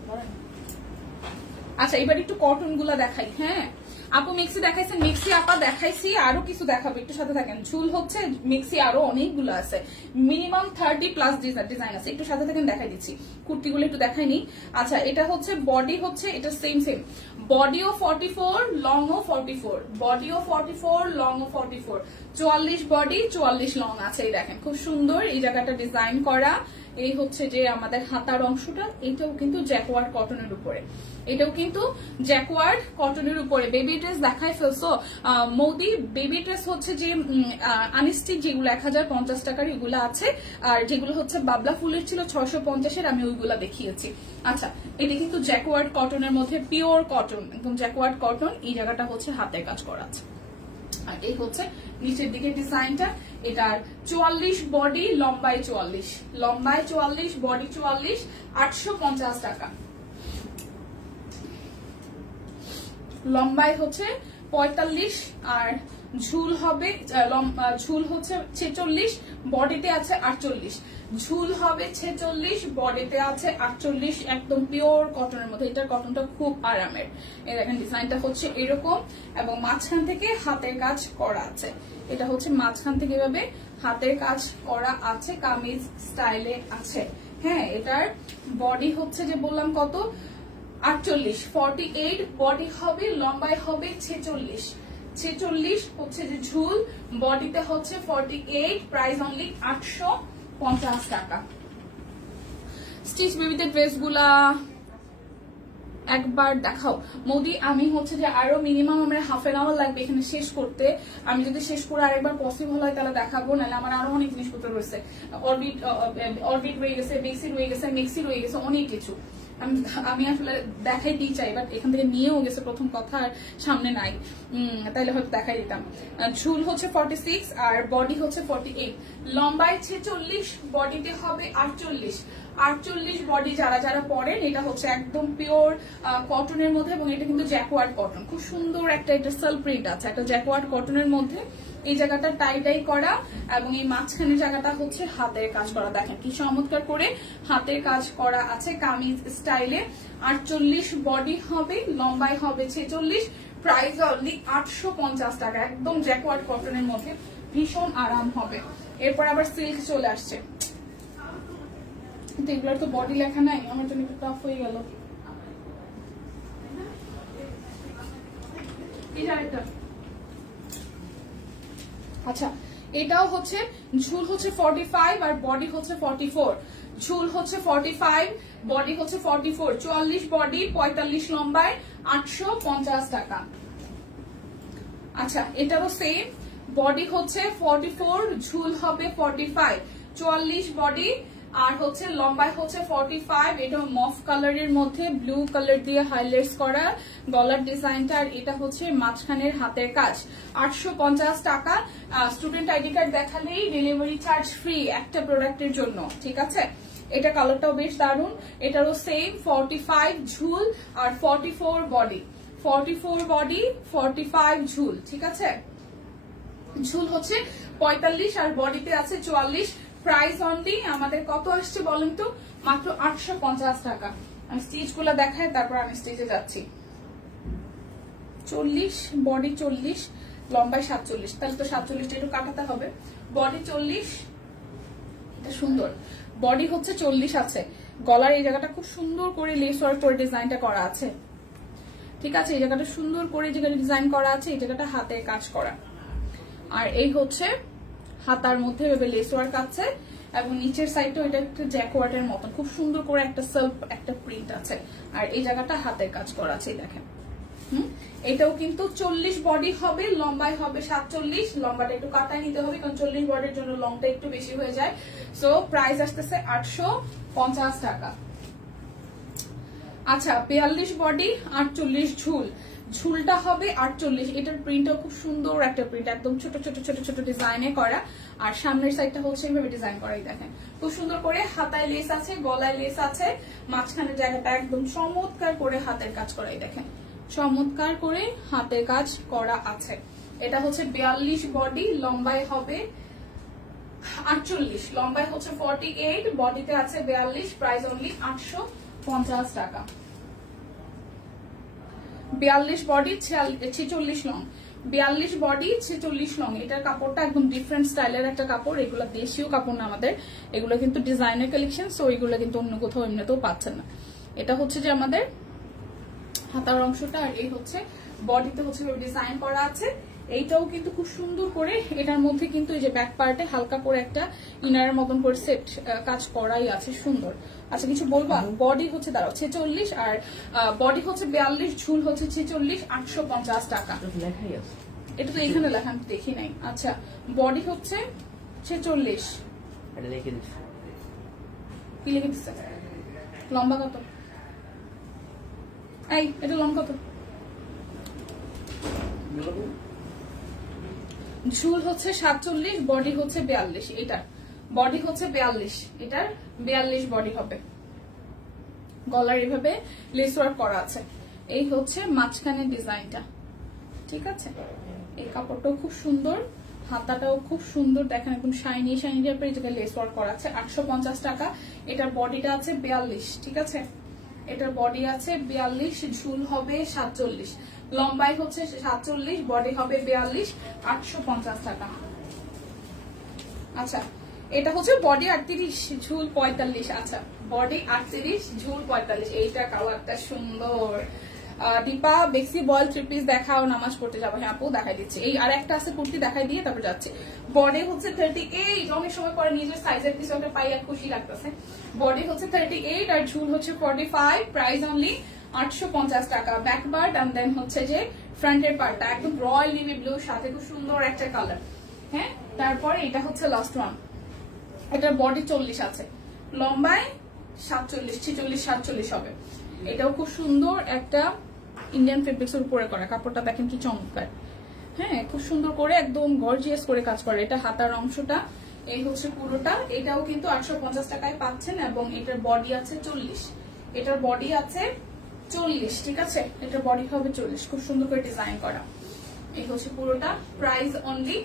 আচ্ছা এবার একটু কটন গুলা দেখাই। হ্যাঁ আপু মিক্সি দেখাইছেন, মিক্সি আপা দেখাইছি, আরো কিছু দেখাবো, একটু সাথে থাকেন। ঝুল হচ্ছে মিক্সি আরো অনেকগুলো আছে, মিনিমাম 30+ ডিজাইন আছে, একটু সাথে থাকেন দেখাই দিচ্ছি। কুর্তিগুলো একটু দেখাইনি। আচ্ছা এটা হচ্ছে বডি হচ্ছে এটা সেম বডিও 44, লংও 44, বডিও 44, লংও 44, 44 বডি 44 লং আছে। এই দেখেন খুব সুন্দর এই জায়গাটা ডিজাইন করা। এই হচ্ছে যে আমাদের হাতার অংশটা, এটাও কিন্তু জ্যাকওয়ার্ড কটনের উপরে, এটাও কিন্তু জ্যাকওয়ার্ড কটনের উপরে। বেবি ড্রেস দেখাই ফেলছো মৌদি, বেবি ড্রেস হচ্ছে যে আনস্টিচ যেগুলো 1050 টাকার এগুলো আছে, আর যেগুলো হচ্ছে বাবলা ফুলের ছিল 650-এর আমি ওইগুলা দেখিয়েছি। আচ্ছা এটা কিন্তু জ্যাকওয়ার্ড কটনের মধ্যে, পিওর কটন, একদম জ্যাকওয়ার্ড কটন। এই জায়গাটা হচ্ছে হাতের কাজ করা আছে, আর এই হচ্ছে নিচের দিকে ডিজাইনটা। এটার 44 বডি, লম্বায় 44, লম্বায় 44, বডি 44, 850 টাকা। লম্বায় হচ্ছে 45 আর ঝুল হবে ঝুল হচ্ছে 46, বডিতে আছে 48। ঝুল হবে 46, বডিতে আছে 48, একদম পিওর কটনের মধ্যে। এটার কটনটা খুব আরামের। এই দেখেন ডিজাইনটা হচ্ছে এরকম এবং মাঝখান থেকে হাতের কাজ করা আছে। এটা হচ্ছে মাঝখান থেকে এভাবে হাতের কাজ করা আছে, কামিজ স্টাইলে আছে। হ্যাঁ, এটার বডি হচ্ছে যে বললাম কত 48, 48 বডি হবে, লম্বায় হবে 46। 46 হচ্ছে যে ঝুল, বডিতে হচ্ছে 48, প্রাইস অনলি 850 টাকা। স্টিচ বেবিদের ড্রেসগুলা একবার দেখাও মোদি। আমি হচ্ছে যে আরো মিনিমাম আমার হাফ এন আওয়ার লাগবে এখানে শেষ করতে। আমি যদি শেষ করে আরেকবার পসিবল হয় তাহলে দেখাবো, নাহলে আমার আরো অনেক জিনিসপত্র রয়েছে। অরবিট রয়ে গেছে, বেক্সি রয়ে গেছে, মেক্সি রয়ে গেছে, অনেক কিছু আমি আসলে দেখাইতেই চাই, বাট এখান থেকে নিয়েও গেছে প্রথম কথা, আর সামনে নাই, তাইলে হয়তো দেখাই দিতাম। ঝুল হচ্ছে 46 আর বডি হচ্ছে 48, লম্বায় 46, বডিতে হবে 48। 48 বডি যারা যারা পরেন, এটা হচ্ছে একদম পিওর কটনের মধ্যে এবং এটা কিন্তু জ্যাকওয়ার্ড কটন। খুব সুন্দর একটা এটা সেল প্রিন্ট আছে, একটা জ্যাকওয়ার্ড কটনের মধ্যে। এই জায়গাটা টাই টাই করা এবং এই মাঝখানের জায়গাটা হচ্ছে হাতের কাজ করা। দেখেন কি চমৎকার করে হাতের কাজ করা আছে কামিজ স্টাইলে। 48 বডি হবে, লম্বাই হবে 46, প্রাইস অনলি 850 টাকা। একদম জ্যাকওয়ার্ড কটনের মধ্যে, ভীষণ আরাম হবে। এরপর আবার সিল্ক চলে আসছে, কিন্তু এগুলোর তো বডি লেখা নাই, আমার জন্য একটু টাফ হয়ে গেল। আচ্ছা, এটাও হচ্ছে ঝুল হচ্ছে 45 আর বডি হচ্ছে 44। ঝুল হচ্ছে 45, বডি হচ্ছে 44, 44 বডি, 45 লম্বায়, 850 টাকা। আচ্ছা, এটারও সেম, বডি হচ্ছে 44, ঝুল হবে 45, 44 বডি আর হচ্ছে লম্বায় হচ্ছে 45। এটা মফ কালারের মধ্যে ব্লু কালার দিয়ে হাইলাইটস করা গলার ডিজাইনটা, আর এটা হচ্ছে মাঝখানের হাতের কাজ। 850 টাকা। স্টুডেন্ট আইডি কার্ড দেখালেই ডেলিভারি চার্জ ফ্রি একটা প্রোডাক্টের জন্য, ঠিক আছে। এটা কালারটাও বেশ দারুন। এটারও সেম 45 ঝুল আর 44 বডি, 44 বডি 45 ঝুল, ঠিক আছে। ঝুল হচ্ছে 45 আর বডিতে আছে 44, প্রাইস অনলি আমাদের কত আসছে বলেন তো, মাত্র 850 টাকা। আমি স্টিচ গুলা দেখাই, তারপর আমি স্টিচে যাচ্ছি। 40 বডি 40, লম্বায় 47, তাহলে তো 47টা একটু কাটাতে হবে। বডি 40, এটা সুন্দর, বডি হচ্ছে 40 আছে। গলার এই জায়গাটা খুব সুন্দর করে লেস ওয়ার্ক করে ডিজাইনটা করা আছে, ঠিক আছে। এই জায়গাটা সুন্দর করে যেখানে ডিজাইন করা আছে, এই জায়গাটা হাতের কাজ করা। আর এই হচ্ছে হাতার মধ্যে লেস ওয়ার্ক আছে এবং নিচের সাইডটাও এটা একটা জ্যাকওয়ার্ডের মতন খুব সুন্দর করে একটা সেলফ একটা প্রিন্ট আছে। আর এই জায়গাটা হাতের কাজ করা আছে, দেখেন। এটাও কিন্তু 40 বডি হবে, লম্বায় হবে 47, লম্বাটা একটু কাটায় নিতে হবে কারণ 40 বডির জন্য লংটা একটু বেশি হয়ে যায়। সো প্রাইস আসতেছে 850 টাকা। আচ্ছা, 42 বডি 48 ঝুল, ঝুলটা হবে 48। এটার প্রিন্টও খুব সুন্দর একটা প্রিন্ট, একদম ছোট ছোট ছোট ছোট ডিজাইনে করা। আর সামনের সাইডটা হচ্ছে এইভাবে ডিজাইন করাই, দেখেন খুব সুন্দর করে হাতায় লেস আছে, গলায় লেস আছে, মাঝখানের জায়গাটা একদম চমৎকার করে হাতের কাজ করাই, দেখেন চমৎকার করে হাতের কাজ করা আছে। এটা হচ্ছে 42 বডি, লম্বায় হবে 48, লম্বায় হচ্ছে 48, বডিতে আছে 42, প্রাইস অনলি 850 টাকা। 42 বডি 46 লং, 42 বডি 46 লং। এটার কাপড়টা একদম ডিফারেন্ট স্টাইলের একটা কাপড়, এগুলো দেশীয় কাপড় না আমাদের, এগুলো কিন্তু ডিজাইনার কালেকশন, সো এগুলো কিন্তু অন্য কোথাও এমনিতেও পাচ্ছেন না। এটা হচ্ছে যে আমাদের হাতার অংশটা, আর এই হচ্ছে বডিতে হচ্ছে ডিজাইন করা আছে। এইটাও কিন্তু খুব সুন্দর করে, এটার মধ্যে কিন্তু এই যে ব্যাক পার্টে হালকা করে একটা ইনারের মতন করে সেট কাজ করাই আছে, সুন্দর। আচ্ছা, কিছু বলবা? বডি হচ্ছে দাঁড়াও 46 আর বডি হচ্ছে 42, ঝুল হচ্ছে 46, 850 টাকা। এটা তো এখানে লেখা, আমি দেখি নাই। আচ্ছা, বডি হচ্ছে 46, কি লিখে দিচ্ছে? লম্বা কত? এই এটা লম্বা কত? ঝুল হচ্ছে 47, বডি হচ্ছে 42। এটার বডি হচ্ছে 42, এটার 42 বডি হবে। গলার এভাবে লেস ওয়ার্ক করা আছে। এই হচ্ছে মাঝখানে ডিজাইনটা, ঠিক আছে, এই কাপড়টাও খুব সুন্দর, হাতাটাও খুব সুন্দর, দেখেন একদম শাইনি শাইনি টাইপের, এটাকে লেস ওয়ার্ক করা আছে। 850 টাকা। এটার বডিটা আছে 42, ঠিক আছে, এটার বডি আছে 42, ঝুল হবে 47, লম্বাই হচ্ছে 47, বডি হবে 42, 850 টাকা। আচ্ছা, এটা হচ্ছে বডি 38, ঝুল 45। আচ্ছা, বডি 38, ঝুল 45। এইটা কালারটা সুন্দর। দীপা বেক্সি বয়েল 3 পিস দেখাও, নামাজ পড়তে যাবো। হ্যাঁ আপু দেখাই দিচ্ছি। এই আর একটা আছে কুর্তি, দেখাই দিয়ে তারপর যাচ্ছে। বডি হচ্ছে 38, অনেক সময় পরে নিজের সাইজের কিছু একটা পাই আর খুশি লাগতেছে। বডি হচ্ছে 38 আর ঝুল হচ্ছে 45। প্রাইস অনলি 850 টাকা। ব্যাক পার্ট এন্ড দেন হচ্ছে যে ফ্রন্টের পার্টটা একদম রয়্যাল নেভি ব্লু সাথে খুব সুন্দর একটা কালার। হ্যাঁ, তারপরে এটা হচ্ছে লাস্ট ওয়ান। এটার বডি 40 আছে, লম্বায় 47, 46, 47 হবে। এটাও খুব সুন্দর একটা ইন্ডিয়ান ফেব্রিক্স এর উপরে করা। কাপড়টা দেখেন কি চমৎকার। হ্যাঁ, খুব সুন্দর করে একদম গর্জিয়াস করে কাজ করে। এটা হাতার অংশটা, এই হচ্ছে পুরোটা। এটাও কিন্তু 850 টাকায় পাচ্ছেন এবং এটার বডি আছে 40। এটার বডি আছে 40, ঠিক আছে, এটার বডি হবে 40। খুব সুন্দর করে ডিজাইন করা। এই হচ্ছে পুরোটা। প্রাইস অনলি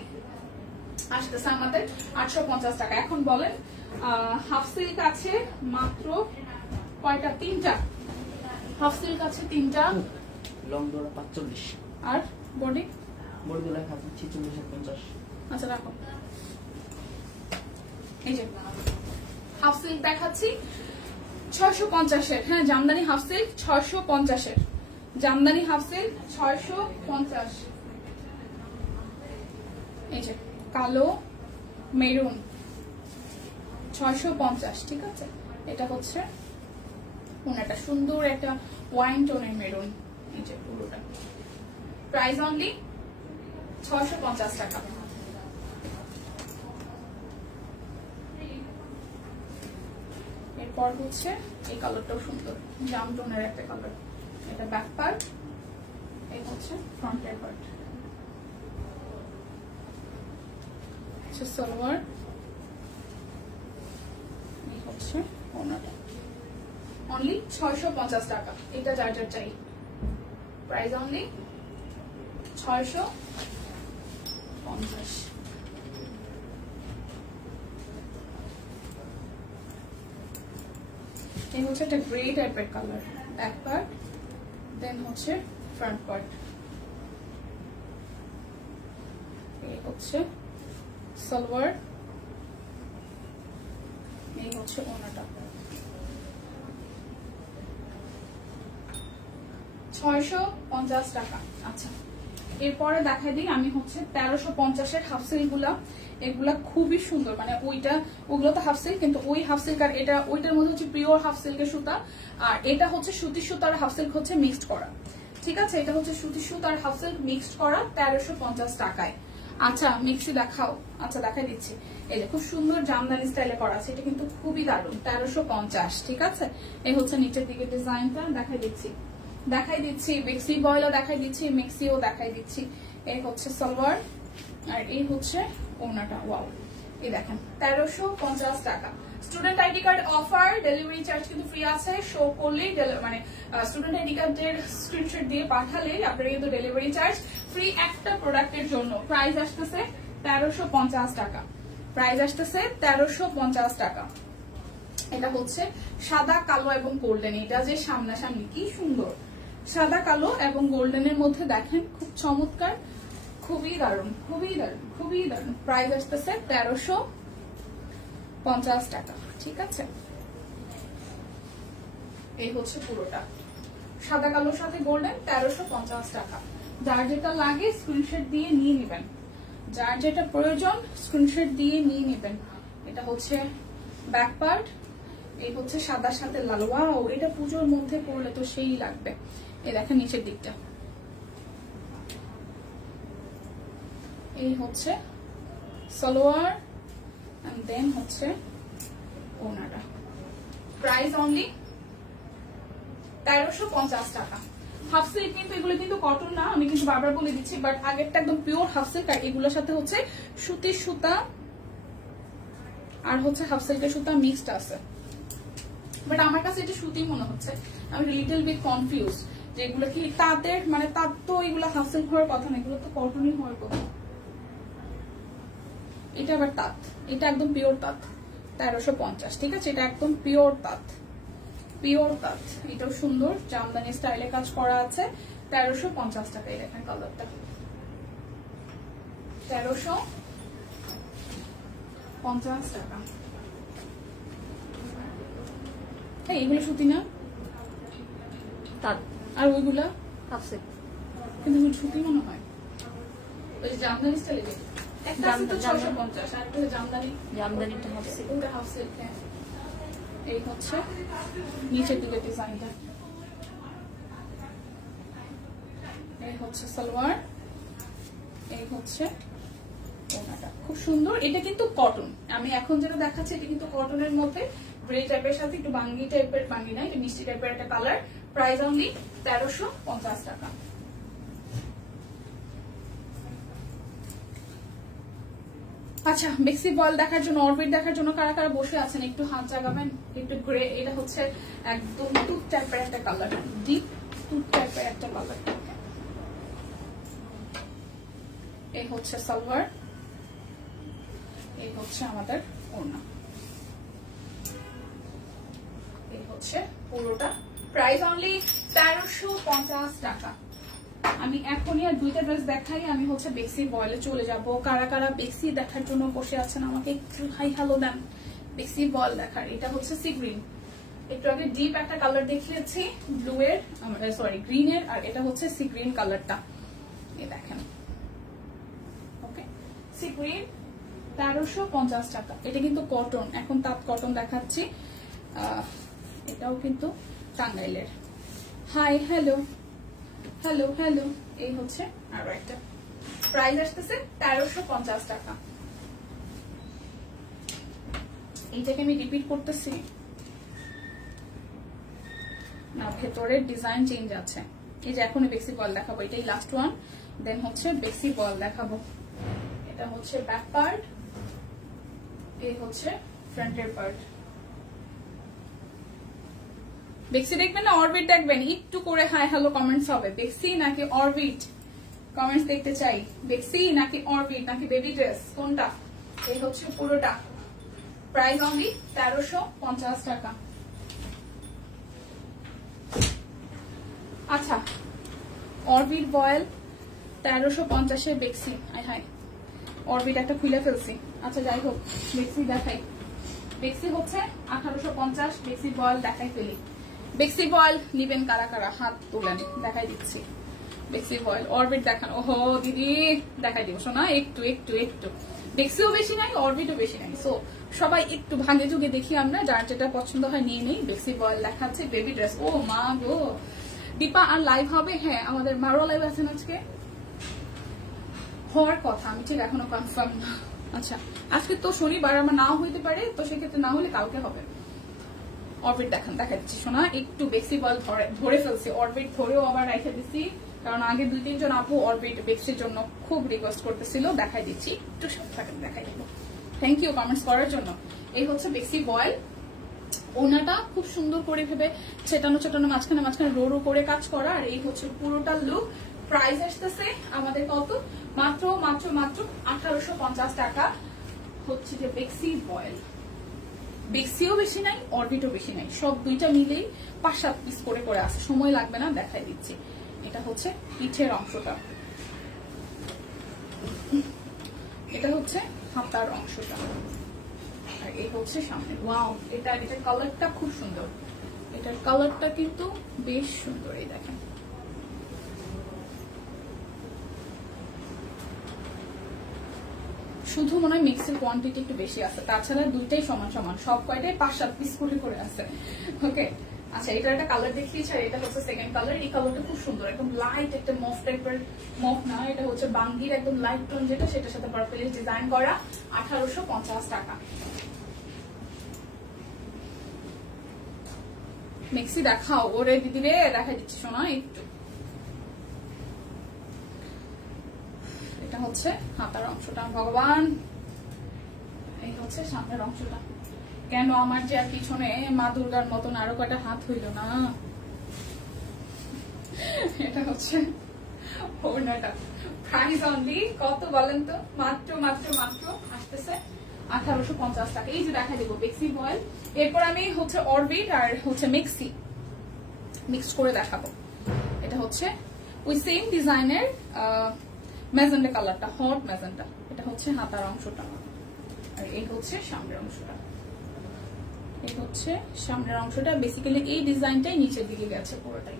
আসতেছে আমাদের 850 টাকা। এখন বলেন হাফ সিল্ক আছে মাত্র কয়টা? 3টা হাফ সিল্ক আছে, 3টা। লং ডোরা 45 আর বডি বডি লেখা আছে 46 আর 50। আচ্ছা রাখো। এই যে হাফ সিল্ক দেখাচ্ছি 650 এর। হ্যাঁ, জামদানি হাফ সিল্ক 650 এর। Jamdani half silk 650। এই যে কালো মেরুন 650, ঠিক আছে। এটা হচ্ছে একটা সুন্দর একটা ওয়াইন টোনের মেরুন। এই যে পুরোটা। প্রাইস অনলি 650 টাকা। এরপর হচ্ছে এই কালারটাও সুন্দর, জাম টোনের একটা কালার। এটা ব্যাক পার্ট, এই হচ্ছে ফ্রন্টের পার্ট। সালোয়ার, এই হচ্ছে ওড়নাটা। অনলি 650 টাকা। এটা যার যার চাই। Price only 650। এই হচ্ছে একটা গ্রে টাইপের কালার। ব্যাক পার্ট, দেন হচ্ছে ফ্রন্ট পার্ট। এই হচ্ছে সালোয়ার, এই হচ্ছে ওড়নাটা। 650 টাকা। আচ্ছা, এরপরে দেখাই দিই আমি হচ্ছে 1350 এর হাফ সিল্ক গুলা। এগুলা খুবই সুন্দর, মানে ওগুলো তো হাফ সিল্ক, কিন্তু ওই হাফ সিল্ক আর এটা ওইটার মধ্যে হচ্ছে পিওর হাফ সিল্কের সুতা, আর এটা হচ্ছে সুতির সুতার হাফ সিল্ক হচ্ছে মিক্সড করা, ঠিক আছে। এটা হচ্ছে সুতির সুতার হাফ সিল্ক মিক্সড করা 1350 টাকায়। আচ্ছা মিক্সি দেখাও। আচ্ছা দেখাই দিচ্ছি। এই যে খুব সুন্দর জামদানি স্টাইলে করা আছে, এটা কিন্তু খুবই দারুণ। 1350, ঠিক আছে। এই হচ্ছে নিচের দিকে ডিজাইনটা দেখাই দিচ্ছি, বেক্সি বয়লা দেখাই দিচ্ছি, মিক্সিও দেখাই দিচ্ছি। এই হচ্ছে সালোয়ার আর এই হচ্ছে ওড়নাটা। ওয়াও, এই দেখেন 1350 টাকা। Student ID card offer, delivery charge কিন্তু ফ্রি আছে। শো করলেই মানে স্টুডেন্ট আইডি কার্ডের স্ক্রিনশট দিয়ে পাঠালে আপনারা কিন্তু ডেলিভারি চার্জ ফ্রি একটা প্রোডাক্টের জন্য। প্রাইস আসতেছে 1350 টাকা। প্রাইস আসতেছে 1350 টাকা। এটা হচ্ছে সাদা কালো এবং গোল্ডেন। এটা যে সামনাসামনি কি সুন্দর, সাদা কালো এবং গোল্ডেনের মধ্যে দেখেন খুব চমৎকার, খুবই দারুণ, খুবই দারুণ, খুবই দারুণ। প্রাইস আসতেছে 1350 টাকা, ঠিক আছে। এই হচ্ছে পুরোটা সাদা কালোর সাথে গোল্ডেন, 1350 টাকা। যার যেটা লাগে স্ক্রিনশট দিয়ে নিয়ে নেবেন, যার যেটা প্রয়োজন স্ক্রিনশট দিয়ে নিয়ে নেবেন। এটা হচ্ছে ব্যাক পার্ট, এই হচ্ছে সাদার সাথে লাল। ওয়াও, এটা পুজোর মধ্যে পরলে তো সেই লাগবে। এই দেখেন নিচের দিকটা, এই হচ্ছে সালোয়ার এন্ড দেন হচ্ছে ওড়নাটা। প্রাইস অনলি 1350 টাকা। হাফ সিল্ক কিন্তু এগুলো কিন্তু কটন না, আমি কিন্তু বারবার বলে দিচ্ছি, বাট আগেরটা একদম পিওর হাফ সিল্ক, আর এগুলোর সাথে হচ্ছে সুতির সুতা আর হচ্ছে হাফ সিল্কের সুতা মিক্সড আছে। বাট আমার কাছে এটা সুতি মনে হচ্ছে, আমি লিটল বিট কনফিউজ। যেগুলো কি তাঁতের, মানে তাঁত তো এগুলো হাসিল হওয়ার কথা না, এগুলো তো কটনই হওয়ার কথা। এটা আবার তাঁত, এটা একদম পিওর তাঁত, 1350। ঠিক আছে, এটা একদম পিওর তাঁত, পিওর তাঁত। এটাও সুন্দর, জামদানি স্টাইলে কাজ করা আছে, 1350 টাকা। এই দেখেন কালারটা, 1350 টাকা। এইগুলো সুতি না, তাঁত। আর ওইগুলা হাফসে, কিন্তু সুতি মনে হয়। ওই যে জামদানি স্টাইলে একটা আছে তো 650, আর একটা জামদানি, জামদানিটা হাফসে, ওটা হাফ সিল্ক। এই হচ্ছে নিচের দিকে ডিজাইনটা, এই হচ্ছে সালোয়ার, এই হচ্ছে ওনাটা, খুব সুন্দর। এটা কিন্তু কটন, আমি এখন যেটা দেখাচ্ছি এটা কিন্তু কটনের মধ্যে গ্রে টাইপের সাথে একটু বাঙ্গি টাইপের, বাঙ্গি না এটা মিষ্টি টাইপের একটা কালার। প্রাইস অনলি 1350 টাকা। আচ্ছা, বেক্সি বল দেখার জন্য, অরবিট দেখার জন্য কারা কারা বসে আছেন একটু হাত জাগাবেন। একটু গ্রে, এটা হচ্ছে একদম তুত টাইপের একটা কালার, ডিপ তুত টাইপের একটা কালার। এই হচ্ছে সালোয়ার, এই হচ্ছে আমাদের ওড়না, এই হচ্ছে পুরোটা। প্রাইস অনলি 1350 টাকা। আমি এখনই আর দুইটা ড্রেস দেখাই, আমি হচ্ছে বেক্সি বয়েলে চলে যাব। কারা কারা বেক্সি দেখার জন্য বসে আছেন আমাকে একটু হাই হ্যালো দেন। বেক্সি বয়েল দেখার, এটা হচ্ছে সি গ্রিন, একটু আগে ডিপ একটা কালার দেখিয়েছি ব্লু এর, সরি গ্রিন এর, আর এটা হচ্ছে সি গ্রিন কালারটা। এই দেখেন, ওকে সি গ্রিন 1350 টাকা। এটা কিন্তু কটন, এখন তাঁত কটন দেখাচ্ছি। এটাও কিন্তু টাঙ্গাইলের। হাই হ্যালো হ্যালো হ্যালো, এই হচ্ছে আরো একটা। প্রাইস আসতেছে 1350 টাকা। এইটাকে আমি রিপিট করতেছি না, ভেতরের ডিজাইন চেঞ্জ আছে। এই যে এখন বেক্সি বল দেখাবো, এটাই লাস্ট ওয়ান, দেন হচ্ছে বেক্সি বল দেখাবো। এটা হচ্ছে ব্যাক পার্ট, এই হচ্ছে ফ্রন্টের পার্ট। বেক্সি দেখবেন না অরবিট দেখবেন, একটু করে হাই হ্যালো কমেন্টস হবে। বেক্সি নাকি অরবিট, কমেন্টস দেখতে চাই। বেক্সি নাকি অরবিট নাকি বেবি ড্রেস, কোনটা? এই হচ্ছে পুরোটা। প্রাইস অনলি 1350 টাকা। আচ্ছা, অরবিট বয়েল 1350 বেক্সি, আই হাই অরবিট একটা খুলে ফেলছি। আচ্ছা যাই হোক, বেক্সি দেখাই। বেক্সি হচ্ছে 1850, বেক্সি বয়েল দেখাই ফেলি। বেক্সি বয়েল নিবেন কারা কারা, হাত তোলেন, দেখাই দিচ্ছি। বেক্সি বয়েল, অরবিট দেখান। ওহো দিদি দেখাই দিব শোনা, একটু একটু একটু। বেক্সিও বেশি নাই, অরবিটও বেশি নাই, সো সবাই একটু ভাগে যুগে দেখি আমরা, যার যেটা পছন্দ হয় নিয়ে নেই। বেক্সি বয়েল দেখাচ্ছে, বেবি ড্রেস। ও মা গো, দীপা আর লাইভ হবে? হ্যাঁ, আমাদের মারো লাইভ আছেন আজকে, হওয়ার কথা, আমি ঠিক এখনো কনফার্ম না। আচ্ছা, আজকে তো শনিবার, আমার নাও হইতে পারে, তো সেক্ষেত্রে না হলে কালকে হবে। অরবিট দেখান, দেখা দিচ্ছি শোনা, একটু বেক্সি বয়েল ধরে ফেলছি, অরবিট ধরেও আবার রেখে দিচ্ছি, কারণ আগে 2-3 জন আপু অরবিট বেক্সির জন্য খুব রিকোয়েস্ট করতেছিল। দেখাই দিচ্ছি, একটু সাথে থাকেন, দেখাই দিব। থ্যাংক ইউ কমেন্টস করার জন্য। এই হচ্ছে বেক্সি বয়েল, ওনাটা খুব সুন্দর করে ভেবে ছেটানো ছেটানো, মাঝখানে মাঝখানে রো রো করে কাজ করা, আর এই হচ্ছে পুরোটা লুক। প্রাইস আসতেছে আমাদের কত? মাত্র মাত্র মাত্র 1850 টাকা হচ্ছে যে বেক্সি বয়েল। বেক্সিও বেশি নাই, অরবিটও বেশি নাই, সব দুইটা মিলেই 5-7 পিস করে করে আছে। সময় লাগবে না, দেখাই দিচ্ছি। এটা হচ্ছে পিঠের অংশটা, এটা হচ্ছে হাতার অংশটা, আর এই হচ্ছে সামনে। ওয়াও, এটার কালারটা খুব সুন্দর, এটার কালারটা কিন্তু বেশ সুন্দর। এই দেখেন, শুধু মনে হয় মিক্সের কোয়ান্টিটি একটু বেশি আছে, তাছাড়া দুইটাই সমান সমান, সব কয়টাই 5-7 পিস করে আছে। ওকে, আচ্ছা এটা একটা কালার দেখিয়েছি, আর এটা হচ্ছে সেকেন্ড কালার। এই কালারটা খুব সুন্দর, একদম লাইট একটা মফ টাইপের, মফ না, এটা হচ্ছে বাঙ্গির একদম লাইট টোন যেটা, সেটার সাথে পার্পলিশ ডিজাইন করা। 1850 টাকা। মিক্সি দেখাও, ওরে দিদি রে, দেখা দিচ্ছি শোনা একটু। এটা হচ্ছে হাতার অংশটা, ভগবান। এই হচ্ছে সামনের অংশটা। কেন আমার যে আর পিছনে মা দুর্গার মতন আরো কয়টা হাত হইল না? এটা হচ্ছে ওড়নাটা। প্রাইস অনলি কত বলেন তো? মাত্র মাত্র মাত্র আসতেছে 1850 টাকা। এই যে দেখা দেবো বেক্সি বয়েল, এরপর আমি হচ্ছে অরবিট আর হচ্ছে মেক্সি মিক্স করে দেখাবো। এটা হচ্ছে ওই সেম ডিজাইনের ম্যাজেন্টা কালারটা, হট ম্যাজেন্টা। এটা হচ্ছে হাতার অংশটা, আর এই হচ্ছে সামনের অংশটা। এই হচ্ছে সামনের অংশটা, বেসিক্যালি এই ডিজাইনটাই নিচের দিকে গেছে পুরোটাই।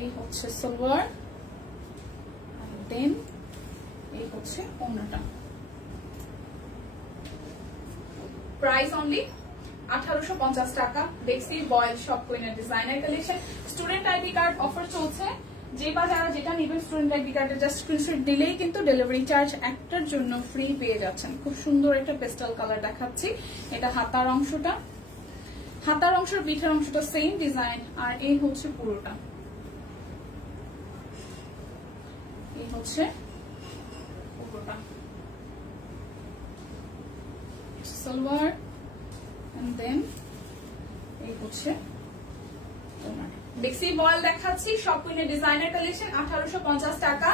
এই হচ্ছে সালোয়ার, দেন এই হচ্ছে ওড়নাটা। প্রাইস অনলি 1850 টাকা। বেক্সি বয়েল শপ কুইনের designer collection. Student ID card offer চলছে, যে বা যারা যেটা নেবেন স্টুডেন্ট আইডি কার্ডের জাস্ট স্ক্রিনশট দিলেই কিন্তু ডেলিভারি চার্জ একটার জন্য ফ্রি পেয়ে যাচ্ছেন। খুব সুন্দর একটা পেস্টাল কালার দেখাচ্ছি। এটা হাতার অংশটা, হাতার অংশের পিঠের অংশটা সেম ডিজাইন, আর এই হচ্ছে পুরোটা। এই হচ্ছে পুরোটা সালোয়ার, and then এই হচ্ছে বেক্সি বয়েল দেখাচ্ছি শপ কুইনের ডিজাইনার কালেকশন। 1850 টাকা।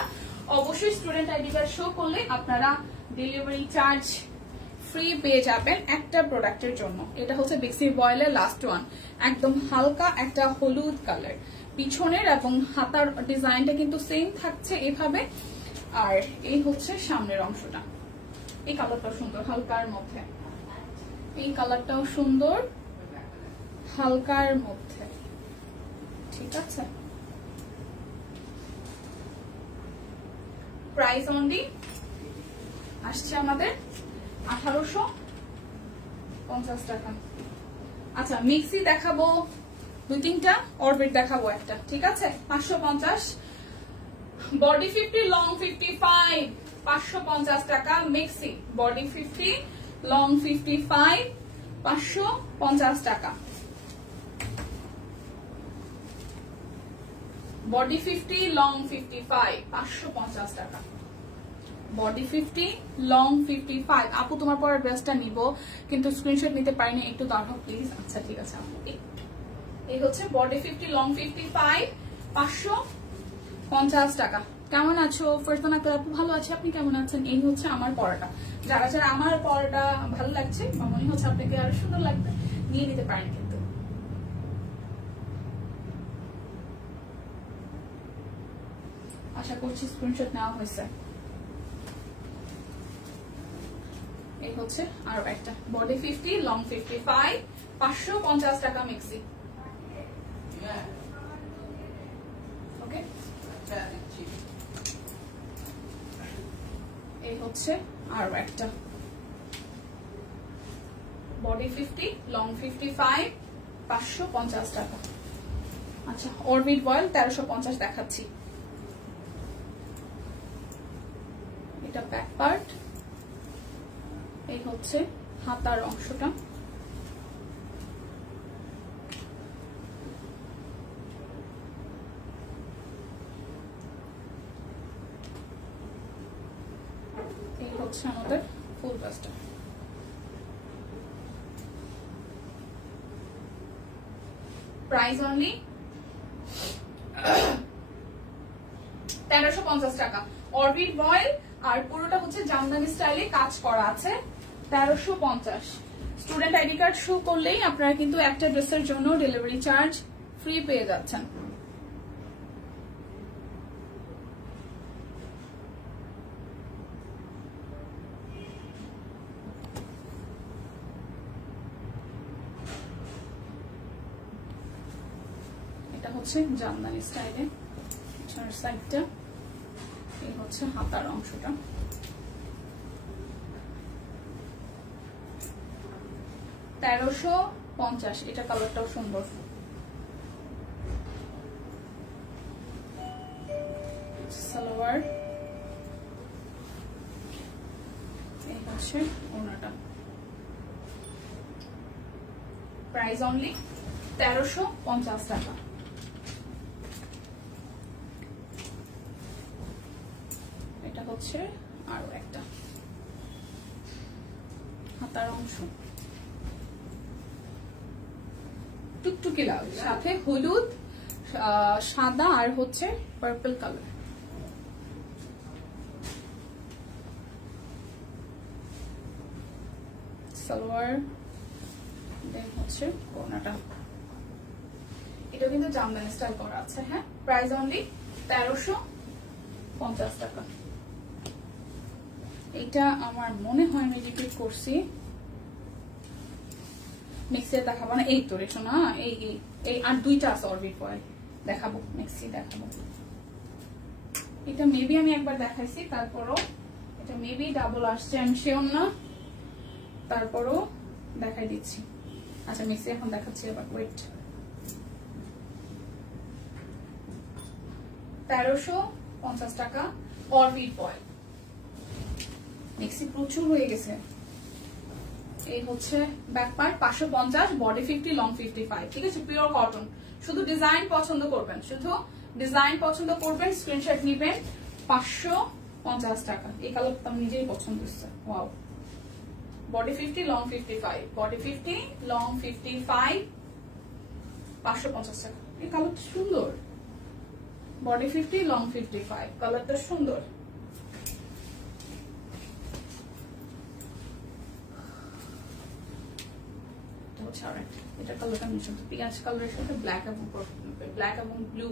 অবশ্যই স্টুডেন্ট আইডি কার্ড শো করলে আপনারা ডেলিভারি চার্জ ফ্রি পেয়ে যাবেন একটা প্রোডাক্টের জন্য। এটা হচ্ছে বেক্সি বয়েলের লাস্ট ওয়ান, একদম হালকা একটা হলুদ কালার। পিছনের এবং হাতার ডিজাইনটা কিন্তু সেম থাকছে এভাবে, আর এই হচ্ছে সামনের অংশটা। এই কালারটাও সুন্দর, হালকার মধ্যে। এই কালারটাও সুন্দর, হালকার মধ্যে। ঠিক আছে, প্রাইস অনলি আসছে আমাদের 1850 টাকা। আচ্ছা, মিক্সি দেখাবো দুই তিনটা, অরবিট দেখাবো একটা, ঠিক আছে? 550, বডি 50, লং 55, 550 টাকা মিক্সি। বডি 50, লং 55, 550 টাকা। বডি 50, লং 55, 550 টাকা। Body 50, long 55। আপু তোমার পরের ড্রেসটা নিব, কিন্তু স্ক্রিনশট নিতে পারিনি, একটু দাঁড়াও প্লিজ। আচ্ছা ঠিক আছে আপু। এই হচ্ছে বডি 50, লং 55, 550 টাকা। কেমন আছো ফারজানা আপু? ভালো আছে, আপনি কেমন আছেন? এই হচ্ছে আমার পরাটা। যারা যারা আমার পরাটা ভালো লাগছে বা মনে হচ্ছে আপনাকে আরো সুন্দর লাগবে, নিয়ে নিতে পারেন কিন্তু। আশা করছি স্ক্রিনশট নেওয়া হয়েছে। এই হচ্ছে আরো একটা, বডি 50, লং 55, 550 টাকা মিক্সি। ওকে, এই হচ্ছে আরো একটা, বডি 50, লং 55, 550 টাকা। আচ্ছা, অরবিট বয়েল 1350 দেখাচ্ছি। এটা ব্যাক পার্ট, এই হচ্ছে হাতার অংশটা। এই হচ্ছে আমাদের ফুল ব্লাউজটা। প্রাইস অনলি 1350 টাকা। অরবিট বয়েল, আর পুরোটা হচ্ছে জামদানি স্টাইলে কাজ করা আছে। 1350। স্টুডেন্ট আইডি কার্ড শো করলেই আপনারা কিন্তু একটা ড্রেসের জন্য ডেলিভারি চার্জ ফ্রি পেয়ে যাচ্ছেন। এটা হচ্ছে জামদানি স্টাইলে সাইডটা, এই হচ্ছে হাতার অংশটা। $1350। এটা কালারটাও সুন্দর। সালোয়ার, এই হচ্ছে ওড়নাটা। প্রাইস অনলি 1350 টাকা। এটা হচ্ছে আরো একটা হাতার অংশ। টুকটুকি লাল, সাথে হলুদ, সাদা আর হচ্ছে পার্পল কালার। সালোয়ার, দেন হচ্ছে কোনাটা। এটা কিন্তু জামদানি স্টাইল করা আছে। হ্যাঁ, প্রাইস অনলি 1350 টাকা। এটা আমার মনে হয় আমি রিপিট করছি, মিক্সে দেখাবো না, এই তো রেখো না, এই আর দুইটা আছে অরবিট ফয়েল দেখাবো, মিক্সি দেখাবো। এটা মেবি আমি একবার দেখাইছি, তারপরও এটা মেবি ডাবল আসছে, আমি শিওর না, তারপরও দেখাই দিচ্ছি। আচ্ছা মিক্সি এখন দেখাচ্ছি আবার, ওয়েট। 1350 টাকা অরবিট ফয়েল। মিক্সি প্রচুর হয়ে গেছে। এই হচ্ছে ব্যাক পার্ট 550, বডি 50, লং 55। ঠিক আছে, পিওর কটন। শুধু ডিজাইন পছন্দ করবেন, স্ক্রিনশট নিবেন। 550 টাকা। এই কালারটা আমি নিজেই পছন্দ হচ্ছে। Wow, body 50, long 55, body 50, long 55, 550 টাকা। এই কালারটা সুন্দর, বডি 50, লং 55, কালারটা সুন্দর। এটা কালারটা মিশন পিঁয়াজ কালারের সাথে ব্ল্যাক এবং ব্লু।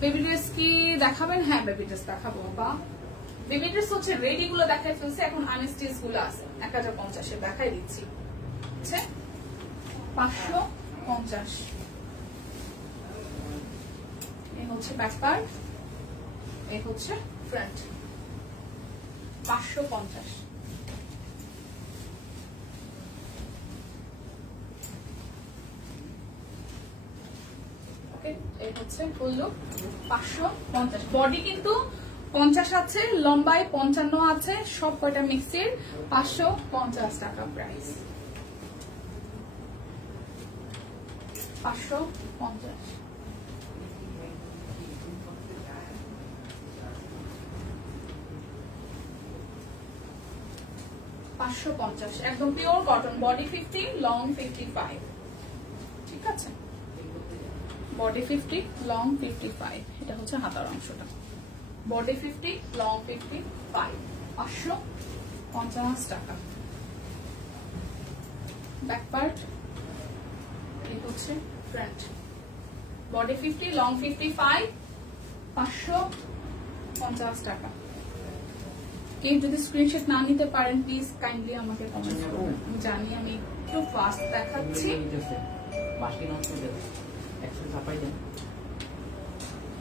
বেবি ড্রেস কি দেখাবেন? হ্যাঁ বেবি ড্রেস দেখাবো। বা বেবি ড্রেস হচ্ছে রেডি গুলো দেখাই ফেলছে, এখন আনস্টিচ গুলো আছে 1050 দেখাই দিচ্ছি। 550। এই হচ্ছে ব্যাক পার্ট, এই হচ্ছে ফ্রন্ট। 550। ওকে, এই হচ্ছে ফুল লুক 550। বডি কিন্তু 50 আছে, লম্বায় 55 আছে, সব কয়টা মিক্সির 550 টাকা প্রাইস। 550। একদম পিওর কটন, বডি 50, লং 55। ঠিক আছে, বডি 50, লং 55। এটা হচ্ছে হাতার অংশটা। বডি 50, লং 55, 550 টাকা। ব্যাক পার্ট, এই হচ্ছে ফ্রন্ট। বডি 50, লং 55, 550 টাকা। কেউ যদি স্ক্রিনশট না নিতে পারেন প্লিজ কাইন্ডলি আমাকে কমেন্ট করুন। আমি জানি আমি একটু ফাস্ট দেখাচ্ছি।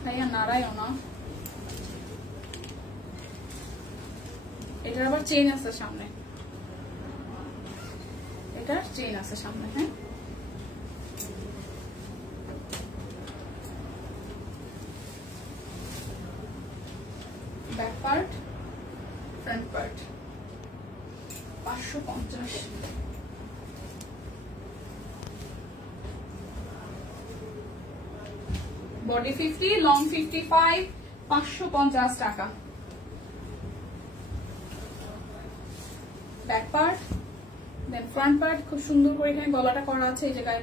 ভাইয়া নাড়াইও না, এটার আবার চেইন আছে সামনে, এটার চেইন আছে সামনে। হ্যাঁ, back part, front part. 550। Body 50, long 55, 550 টাকা। ব্যাক পার্ট, দেন ফ্রন্ট পার্ট। খুব সুন্দর করে এখানে গলাটা করা আছে, এই জায়গায়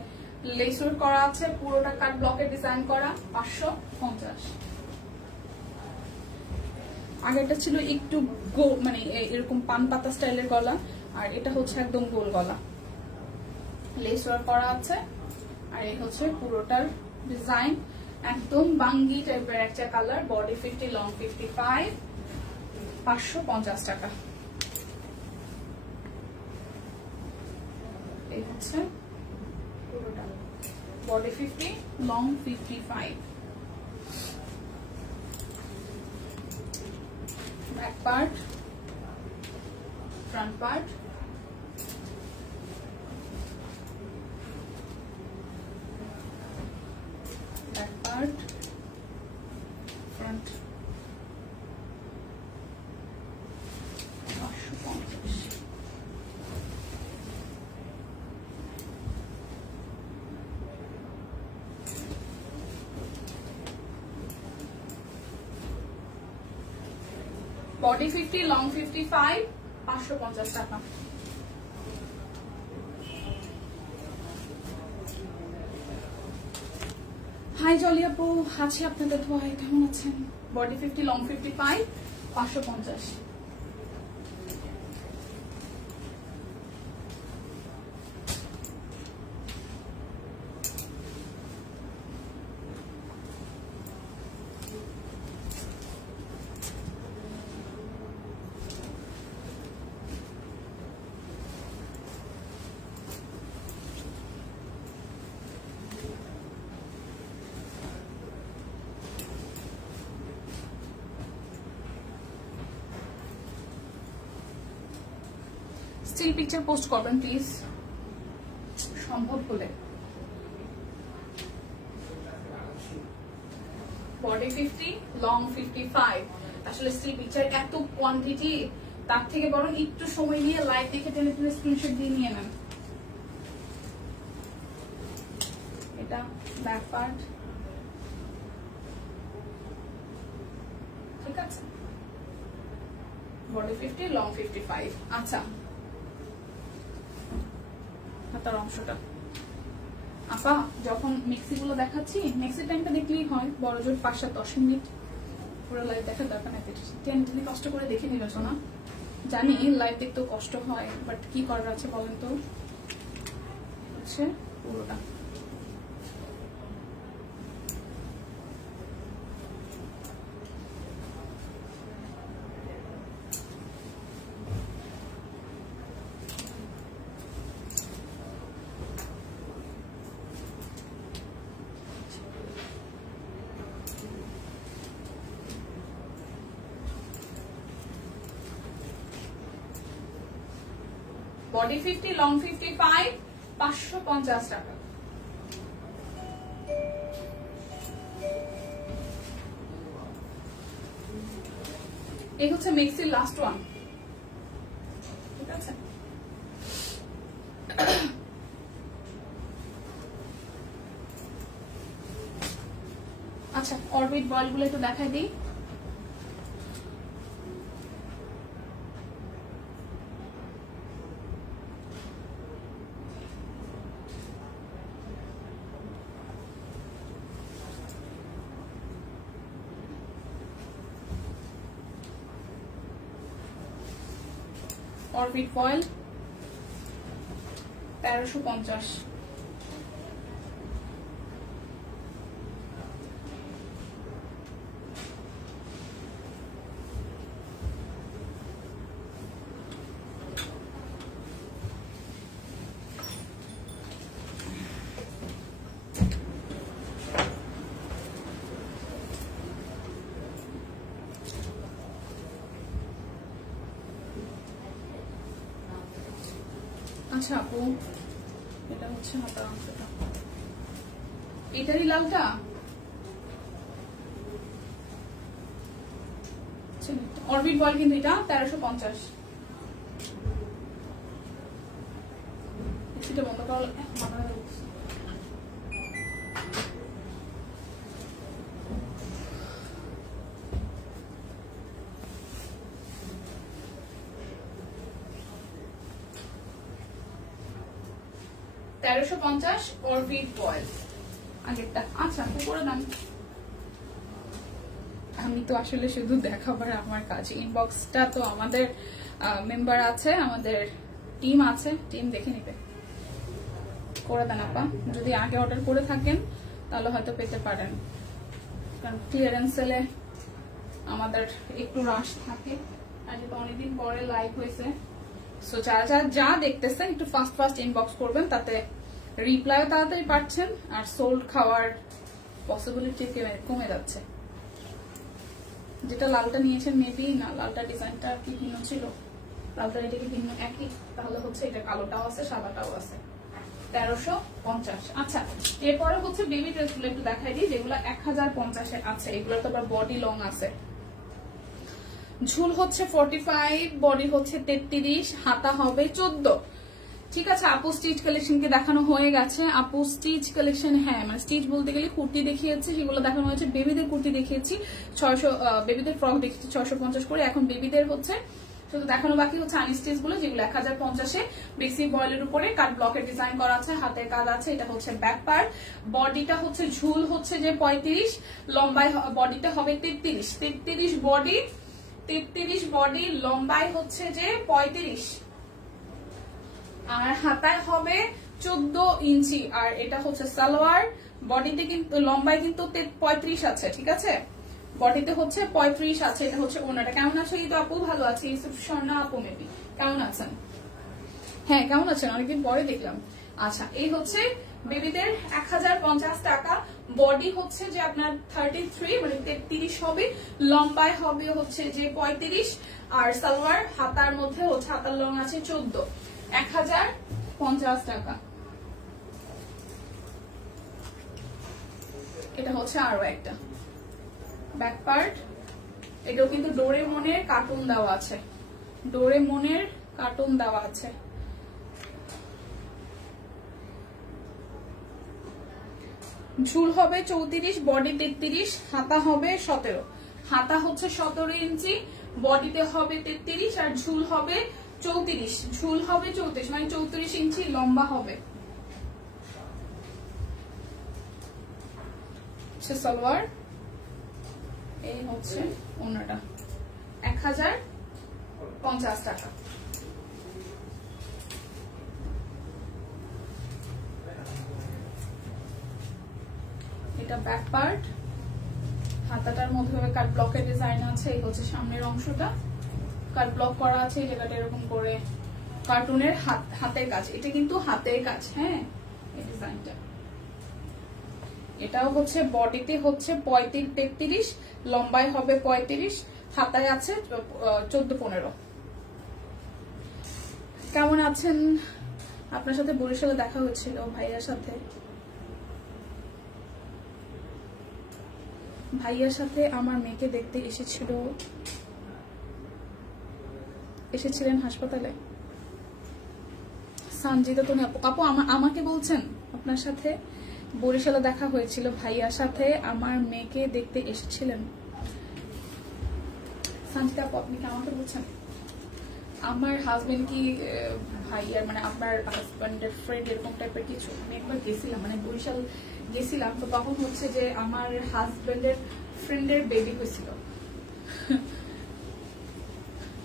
লেস ওয়ার্ক করা আছে, পুরোটা কাট ব্লকের ডিজাইন করা। 550। আগেরটা ছিল একটু মানে এরকম পান পাতা স্টাইলের গলা, আর এটা হচ্ছে একদম গোল গলা, লেস ওয়ার্ক করা আছে। আর এই হচ্ছে পুরোটার ডিজাইন, একদম বাঙ্গি টাইপের একটা কালার। বডি 50, লং 55, 550 টাকা। এই হচ্ছে পুরোটা, body 50, long 55। Back part, front part. Back part, front. 550। Body 50, long 55, 550 টাকা। হাই জলি আপু, আছি আপনাদের দোয়ায়, কেমন আছেন? Body 50 long 55 550। Still picture post করবেন প্লিজ, সম্ভব হলে। Body 50 long 55। আসলে স্টিল পিকচার এত কোয়ান্টিটি, তার থেকে বরং একটু সময় নিয়ে লাইভ দেখে টেনে টেনে স্ক্রিনশট দিয়ে নিয়ে নেন। এটা ব্যাক পার্ট, ঠিক আছে। Body 50 long 55। আচ্ছা, হাতার অংশটা আপা যখন মিক্সি গুলো দেখাচ্ছি, মিক্সি টাইমটা দেখলেই হয়, বড় জোর 5-10 মিনিট পুরো লাইভ দেখার দরকার নাই। টেনে কষ্ট করে দেখে নিল না, জানি লাইভ দেখতেও কষ্ট হয়, বাট কি করার আছে বলেন তো। হচ্ছে পুরোটা বডি 50 লং 55 550 টাকা। এই হচ্ছে মিক্সির লাস্ট ওয়ান, ঠিক আছে। আচ্ছা, অরবিট বল গুলো একটু দেখাই দিই। Orbit foil 1350। আচ্ছা আপু, এটা হচ্ছে হাতার অংশটা, এটারই লালটা। অরবিট বল কিন্তু এটা 1350। এটা বন্ধ করো, $1350 অরবিট বয়েল আগেরটা। আচ্ছা উপরে দাম, আমি তো আসলে শুধু দেখাবার আমার কাজ, ইনবক্সটা তো আমাদের মেম্বার আছে, আমাদের টিম আছে, টিম দেখে নিবে। করে দেন আপা, যদি আগে অর্ডার করে থাকেন তাহলে হয়তো পেতে পারেন, কারণ ক্লিয়ারেন্স সেলে আমাদের একটু রাশ থাকে, আর যেহেতু অনেকদিন পরে লাইভ হয়েছে, সো যারা যারা যা দেখতেছেন একটু ফাস্ট ইনবক্স করবেন, তাতে রিপ্লাইও তাড়াতাড়ি পাচ্ছেন আর সোল্ড খাওয়ার পসিবিলিটি কমে যাচ্ছে। যেটা লালটা নিয়েছেন মেবি না, লালটা ডিজাইনটা কি ভিন্ন ছিল, লালটা এটা কি ভিন্ন একই, তাহলে হচ্ছে এটা কালোটাও আছে সাদাটাও আছে। 1350। আচ্ছা, এরপরে হচ্ছে বেবি ড্রেস গুলো একটু দেখাই দিই, যেগুলো 1050 আছে। এগুলো তো আবার বডি লং আছে, ঝুল হচ্ছে 45, বডি হচ্ছে 33, হাতা হবে 14। ঠিক আছে, আপু স্টিচ কালেকশনকে দেখানো হয়ে গেছে। আপু স্টিচ কালেকশন, হ্যাঁ মানে স্টিচ বলতে গেলে কুর্তি দেখিয়েছি, সেগুলো দেখানো হয়েছে। বেবিদের কুর্তি দেখিয়েছি 600, বেবিদের ফ্রক দেখেছি 650 করে। এখন বেবিদের হচ্ছে শুধু দেখানো বাকি হচ্ছে আনস্টিচ গুলো, যেগুলো 1050-এ বেসিক বয়েলের উপরে কাট ব্লকের ডিজাইন করা আছে, হাতের কাজ আছে। এটা হচ্ছে ব্যাক পার্ট। বডিটা হচ্ছে ঝুল হচ্ছে যে 35, লম্বায় বডিটা হবে 33 বডি, 33 বডি, লম্বায় হচ্ছে যে 35, আর হাতায় হবে 14 ইঞ্চি। আর এটা হচ্ছে সালোয়ার, বডিতে কিন্তু লম্বায় কিন্তু 35 আছে, ঠিক আছে, বডিতে হচ্ছে 35 আছে। এটা হচ্ছে ওনাটা। কেমন আছে এই তো আপু? ভালো আছি। স্বর্ণা আপু মেবি, কেমন আছেন? হ্যাঁ কেমন আছেন? অনেকদিন পরে দেখলাম। আচ্ছা, এই হচ্ছে বেবিদের 1050 টাকা। বডি হচ্ছে যে আপনার 33 মানে 33 হবে, লম্বায় হবে হচ্ছে যে 35, আর সালোয়ার হাতার মধ্যে হচ্ছে হাতার লং আছে 14, 1050 টাকা। এটা হচ্ছে আরো একটা ব্যাক পার্ট। এটাও কিন্তু ডোরেমনের কার্টুন দেওয়া আছে, ডোরেমনের কার্টুন দেওয়া আছে। ঝুল হবে 34, বডি 33, হাতা হবে 17। হাতা হচ্ছে 17 ইঞ্চি, বডিতে হবে 33, আর ঝুল হবে 34। ঝুল হবে 34 মানে 34 ইঞ্চি লম্বা হবে। সালোয়ার, এই হচ্ছে ওনাটা। 1050 টাকা। এটা ব্যাক পার্ট। হাতাটার মধ্যে কাট ব্লকের ডিজাইন আছে। এই হচ্ছে সামনের অংশটা, কাট ব্লক করা আছে এই জায়গাটা এরকম করে। কার্টুনের হাতের কাজ, এটা কিন্তু হাতের কাজ। হ্যাঁ, এই ডিজাইনটা। এটাও হচ্ছে বডিতে হচ্ছে 33, লম্বায় হবে 35, হাতায় আছে 14-15। কেমন আছেন? আপনার সাথে বরিশালে দেখা হয়েছিল ভাইয়ার সাথে। আমার মেয়েকে দেখতে এসেছিলেন হাসপাতালে। সঞ্জিতা তুমি আপু আমাকে বলছেন আপনার সাথে বরিশালে দেখা হয়েছিল, ভাইয়ার সাথে আমার মেয়েকে দেখতে এসেছিলেন। সঞ্জিতা আপু আপনি কি আমাকে বলছেন? আমার হাজবেন্ড কি ভাইয়ার মানে আপনার হাজবেন্ডের ফ্রেন্ড এরকম টাইপের কিছু? আমি একবার গেছিলাম, মানে বরিশাল গেছিলাম, তো তখন হচ্ছে যে আমার হাজবেন্ডের ফ্রেন্ডের বেবি হয়েছিল।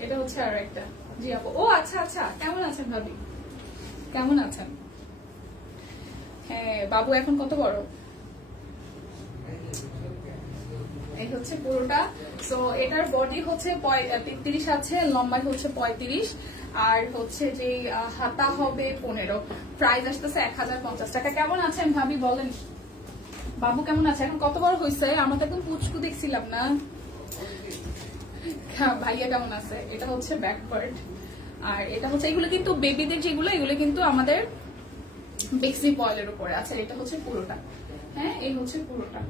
এটা হচ্ছে আর একটা। জি আপু। ও আচ্ছা আচ্ছা, কেমন আছেন ভাবি? কেমন আছেন? হ্যাঁ, বাবু এখন কত বড়? এই হচ্ছে পুরোটা। তো এটার বডি হচ্ছে 33 আছে, লম্বাই হচ্ছে 35, আর হচ্ছে যে হাতা হবে 15। প্রাইস আসতেছে 1050 টাকা। কেমন আছেন ভাবি বলেন? বাবু কেমন আছে? এখন কত বড় হয়েছে? আমরা তো একদম পুচকু দেখছিলাম না। ভাইয়া কেমন আছে? এটা হচ্ছে ব্যাক পার্ট। আর এটা হচ্ছে এগুলো কিন্তু বেবিদের যেগুলো, এগুলো কিন্তু আমাদের বেসিক বয়েলের উপরে আছে। এটা হচ্ছে পুরোটা। হ্যাঁ, এই হচ্ছে পুরোটা,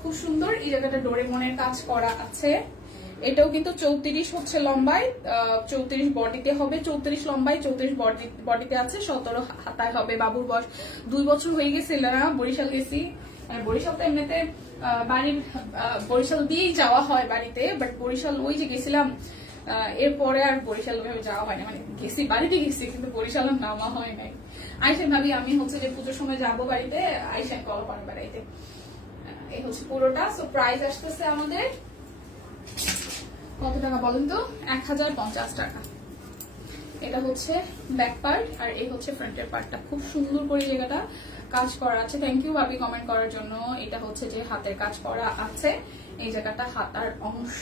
খুব সুন্দর। এই জায়গাটা ডোরেমনের কাজ করা আছে। এটাও কিন্তু 34 হচ্ছে লম্বায়, 34 বডিতে হবে, 34 লম্বায়, 34 বডিতে আছে, 17 হাতায় হবে। বাবুর বয়স 2 বছর হয়ে গেছিল না, বরিশাল গেছি। বরিশাল তো এমনিতে বাড়ির বরিশাল দিয়েই যাওয়া হয় বাড়িতে, বাট বরিশাল ওই যে গেছিলাম, এরপরে আর বরিশাল যাওয়া হয় না। মানে গেছি, বাড়িতে গেছি, কিন্তু বরিশাল নামা হয় নাই। আইসেন ভাবি, আমি হচ্ছে যে পুজোর সময় যাবো বাড়িতে, আইসেন কল করেন বাড়িতে। এই হচ্ছে পুরোটা। সো প্রাইস আসতেছে আমাদের কত টাকা বলেন তো? 1050 টাকা। এটা হচ্ছে ব্যাক পার্ট, আর এই হচ্ছে ফ্রন্টের পার্টটা। খুব সুন্দর করে জায়গাটা কাজ করা আছে। থ্যাংক ইউ ভাবি কমেন্ট করার জন্য। এটা হচ্ছে যে হাতের কাজ করা আছে, এই জায়গাটা হাতার অংশ,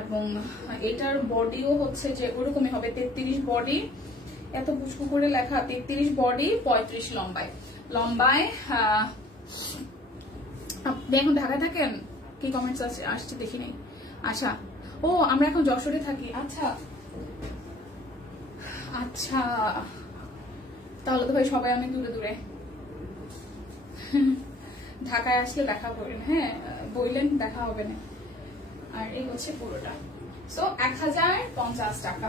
এবং এটার বডিও হচ্ছে যে ওরকমই হবে 33 বডি। এত পুচকু করে লেখা, 33 বডি, 35 লম্বায়। আপনি এখন ঢাকায় থাকেন? কি কমেন্টস আসছে দেখি নেই। আচ্ছা, ও আমরা এখন যশোরে থাকি। আচ্ছা আচ্ছা, তাহলে তো ভাই সবাই অনেক দূরে দূরে। ঢাকায় আসলে দেখা করবেন। হ্যাঁ বললেন, দেখা হবে না। আর এই হচ্ছে পুরোটা। সো 1050 টাকা।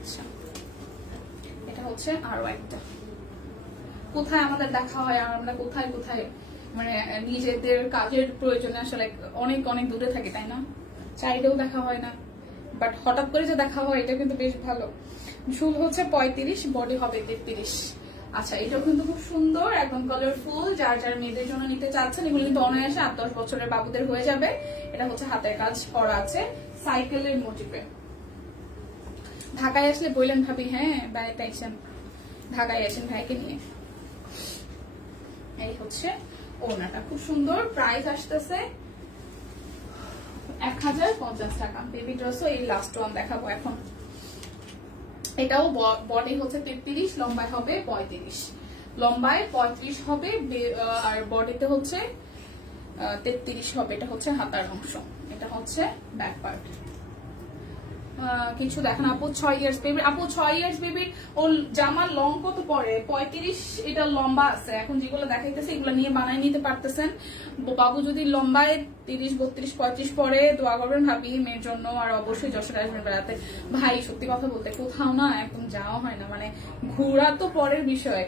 আচ্ছা, এটা হচ্ছে আরো একটা। কোথায় আমাদের দেখা হয় আর আমরা কোথায় কোথায় মানে নিজেদের কাজের প্রয়োজনে আসলে অনেক অনেক দূরে থাকি, তাই না? চাইলেও দেখা হয় না, বাট হঠাৎ করে যে দেখা হয় এটা কিন্তু বেশ ভালো। ঝুল হচ্ছে 35, বডি হবে 33। আচ্ছা, এটাও কিন্তু খুব সুন্দর, একদম কালারফুল। যার যার মেয়েদের জন্য নিতে চাচ্ছেন, এগুলো কিন্তু অনায়াসে 8-10 বছরের বাবুদের হয়ে যাবে। এটা হচ্ছে হাতের কাজ করা আছে সাইকেলের মোটিভে। ঢাকায় আসলে বললেন ভাবি, হ্যাঁ বেড়াতে আইসেন, ঢাকায় আসেন ভাইকে নিয়ে। এই হচ্ছে ওড়নাটা, খুব সুন্দর। প্রাইস আসতেছে 1050 টাকা। বেবি ড্রেসও এই লাস্ট ওয়ান দেখাবো এখন। এটাও বডি হচ্ছে 33, লম্বায় হবে 35। লম্বায় 35 হবে আর বডিতে হচ্ছে 33 হবে। এটা হচ্ছে হাতার অংশ, এটা হচ্ছে ব্যাক পার্ট। কিছু দেখেন আপু 6 ইয়ার্স বেবি, আপু 6 ইয়ার্স বেবির ও জামার লং কত পরে? 35 এটা লম্বা আছে। এখন যেগুলো দেখাইতেছে এগুলো নিয়ে বানাই নিতে পারতেছেন। বাবু যদি লম্বায় 30, 32, 35 পরে দোয়া করবেন ভাবি মেয়ের জন্য। আর অবশ্যই যশোরে আসবেন বেড়াতে। ভাই সত্যি কথা বলতে কোথাও না একদম যাওয়া হয় না, মানে ঘোরা তো পরের বিষয়,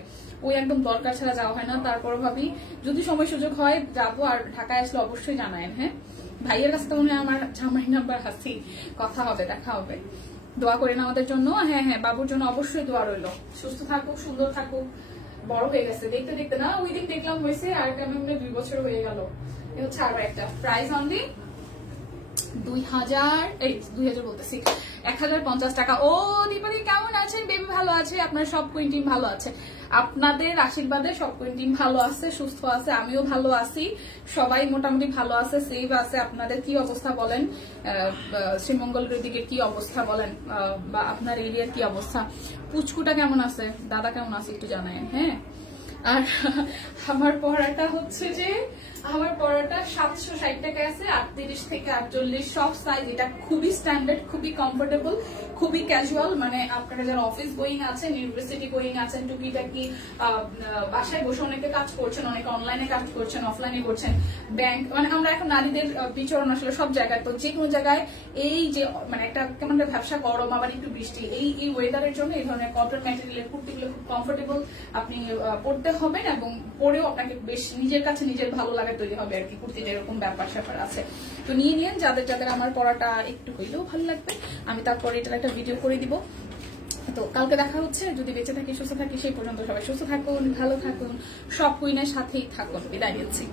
ওই একদম দরকার ছাড়া যাওয়া হয় না। তারপর ভাবি যদি সময় সুযোগ হয় যাবো, আর ঢাকায় আসলে অবশ্যই জানায়েন। হ্যাঁ, ভাইয়ের কাছে তো মনে হয় আমার জামাই নাম্বার হাসি, কথা হবে, দেখা হবে। দোয়া করেন আমাদের জন্য। হ্যাঁ হ্যাঁ, বাবুর জন্য অবশ্যই দোয়া রইল। সুস্থ থাকুক, সুন্দর থাকুক, বড় হয়ে গেছে দেখতে দেখতে না, ওই দিন দেখলাম হয়েছে, আর কেমন 2 বছর হয়ে গেল। এ হচ্ছে আরো একটা। প্রাইস অনলি 2000 বলতেছি 1050 টাকা। ও দীপালি কেমন আছেন? বেবি ভালো আছে, আপনার সব কুইন টিম ভালো আছে, আপনাদের আশীর্বাদে সব কুইন টিম ভালো আছে, সুস্থ আছে, আমিও ভালো আছি, সবাই মোটামুটি ভালো আছে, সেভ আছে। আপনাদের কি অবস্থা বলেন? শ্রীমঙ্গলের দিকে কি অবস্থা বলেন, বা আপনার এরিয়ার কি অবস্থা? পুচকুটা কেমন আছে, দাদা কেমন আছে একটু জানায়েন। হ্যাঁ, আর আমার পড়াটা হচ্ছে যে আমার পড়াটা 760 টাকায় আছে, 38 থেকে 48 সব সাইজ। এটা খুবই স্ট্যান্ডার্ড, খুবই কমফোর্টেবল, খুবই ক্যাজুয়াল। মানে আপনারা যারা অফিস গোয়িং আছেন, ইউনিভার্সিটি গোয়িং আছেন, টুকিটাকি বাসায় বসে অনেকে কাজ করছেন, অনেকে অনলাইনে কাজ করছেন, অফলাইনে করছেন, ব্যাংক, মানে আমরা এখন নারীদের বিচরণ আসলে সব জায়গায়। তো যে কোনো জায়গায় এই যে মানে একটা কেমন একটা ব্যবসা, গরম আবার একটু বৃষ্টি, এই ওয়েদারের জন্য এই ধরনের কটন ম্যাটেরিয়ালের কুর্তিগুলো খুব কমফোর্টেবল আপনি পড়তে হবেন, এবং পরেও আপনাকে বেশ নিজের কাছে নিজের ভালো লাগে তৈরি হবে আর কি। কুর্তিটা এরকম ব্যাপার স্যাপার আছে, তো নিয়ে নিন যাদের যাদের আমার পড়াটা একটু হইলেও ভালো লাগবে। আমি তারপরে এটার একটা ভিডিও করে দিব। তো কালকে দেখা হচ্ছে, যদি বেঁচে থাকি সুস্থ থাকি, সেই পর্যন্ত সবাই সুস্থ থাকুন, ভালো থাকুন, সব কুইনের সাথেই থাকুন। বিদায় নিচ্ছি।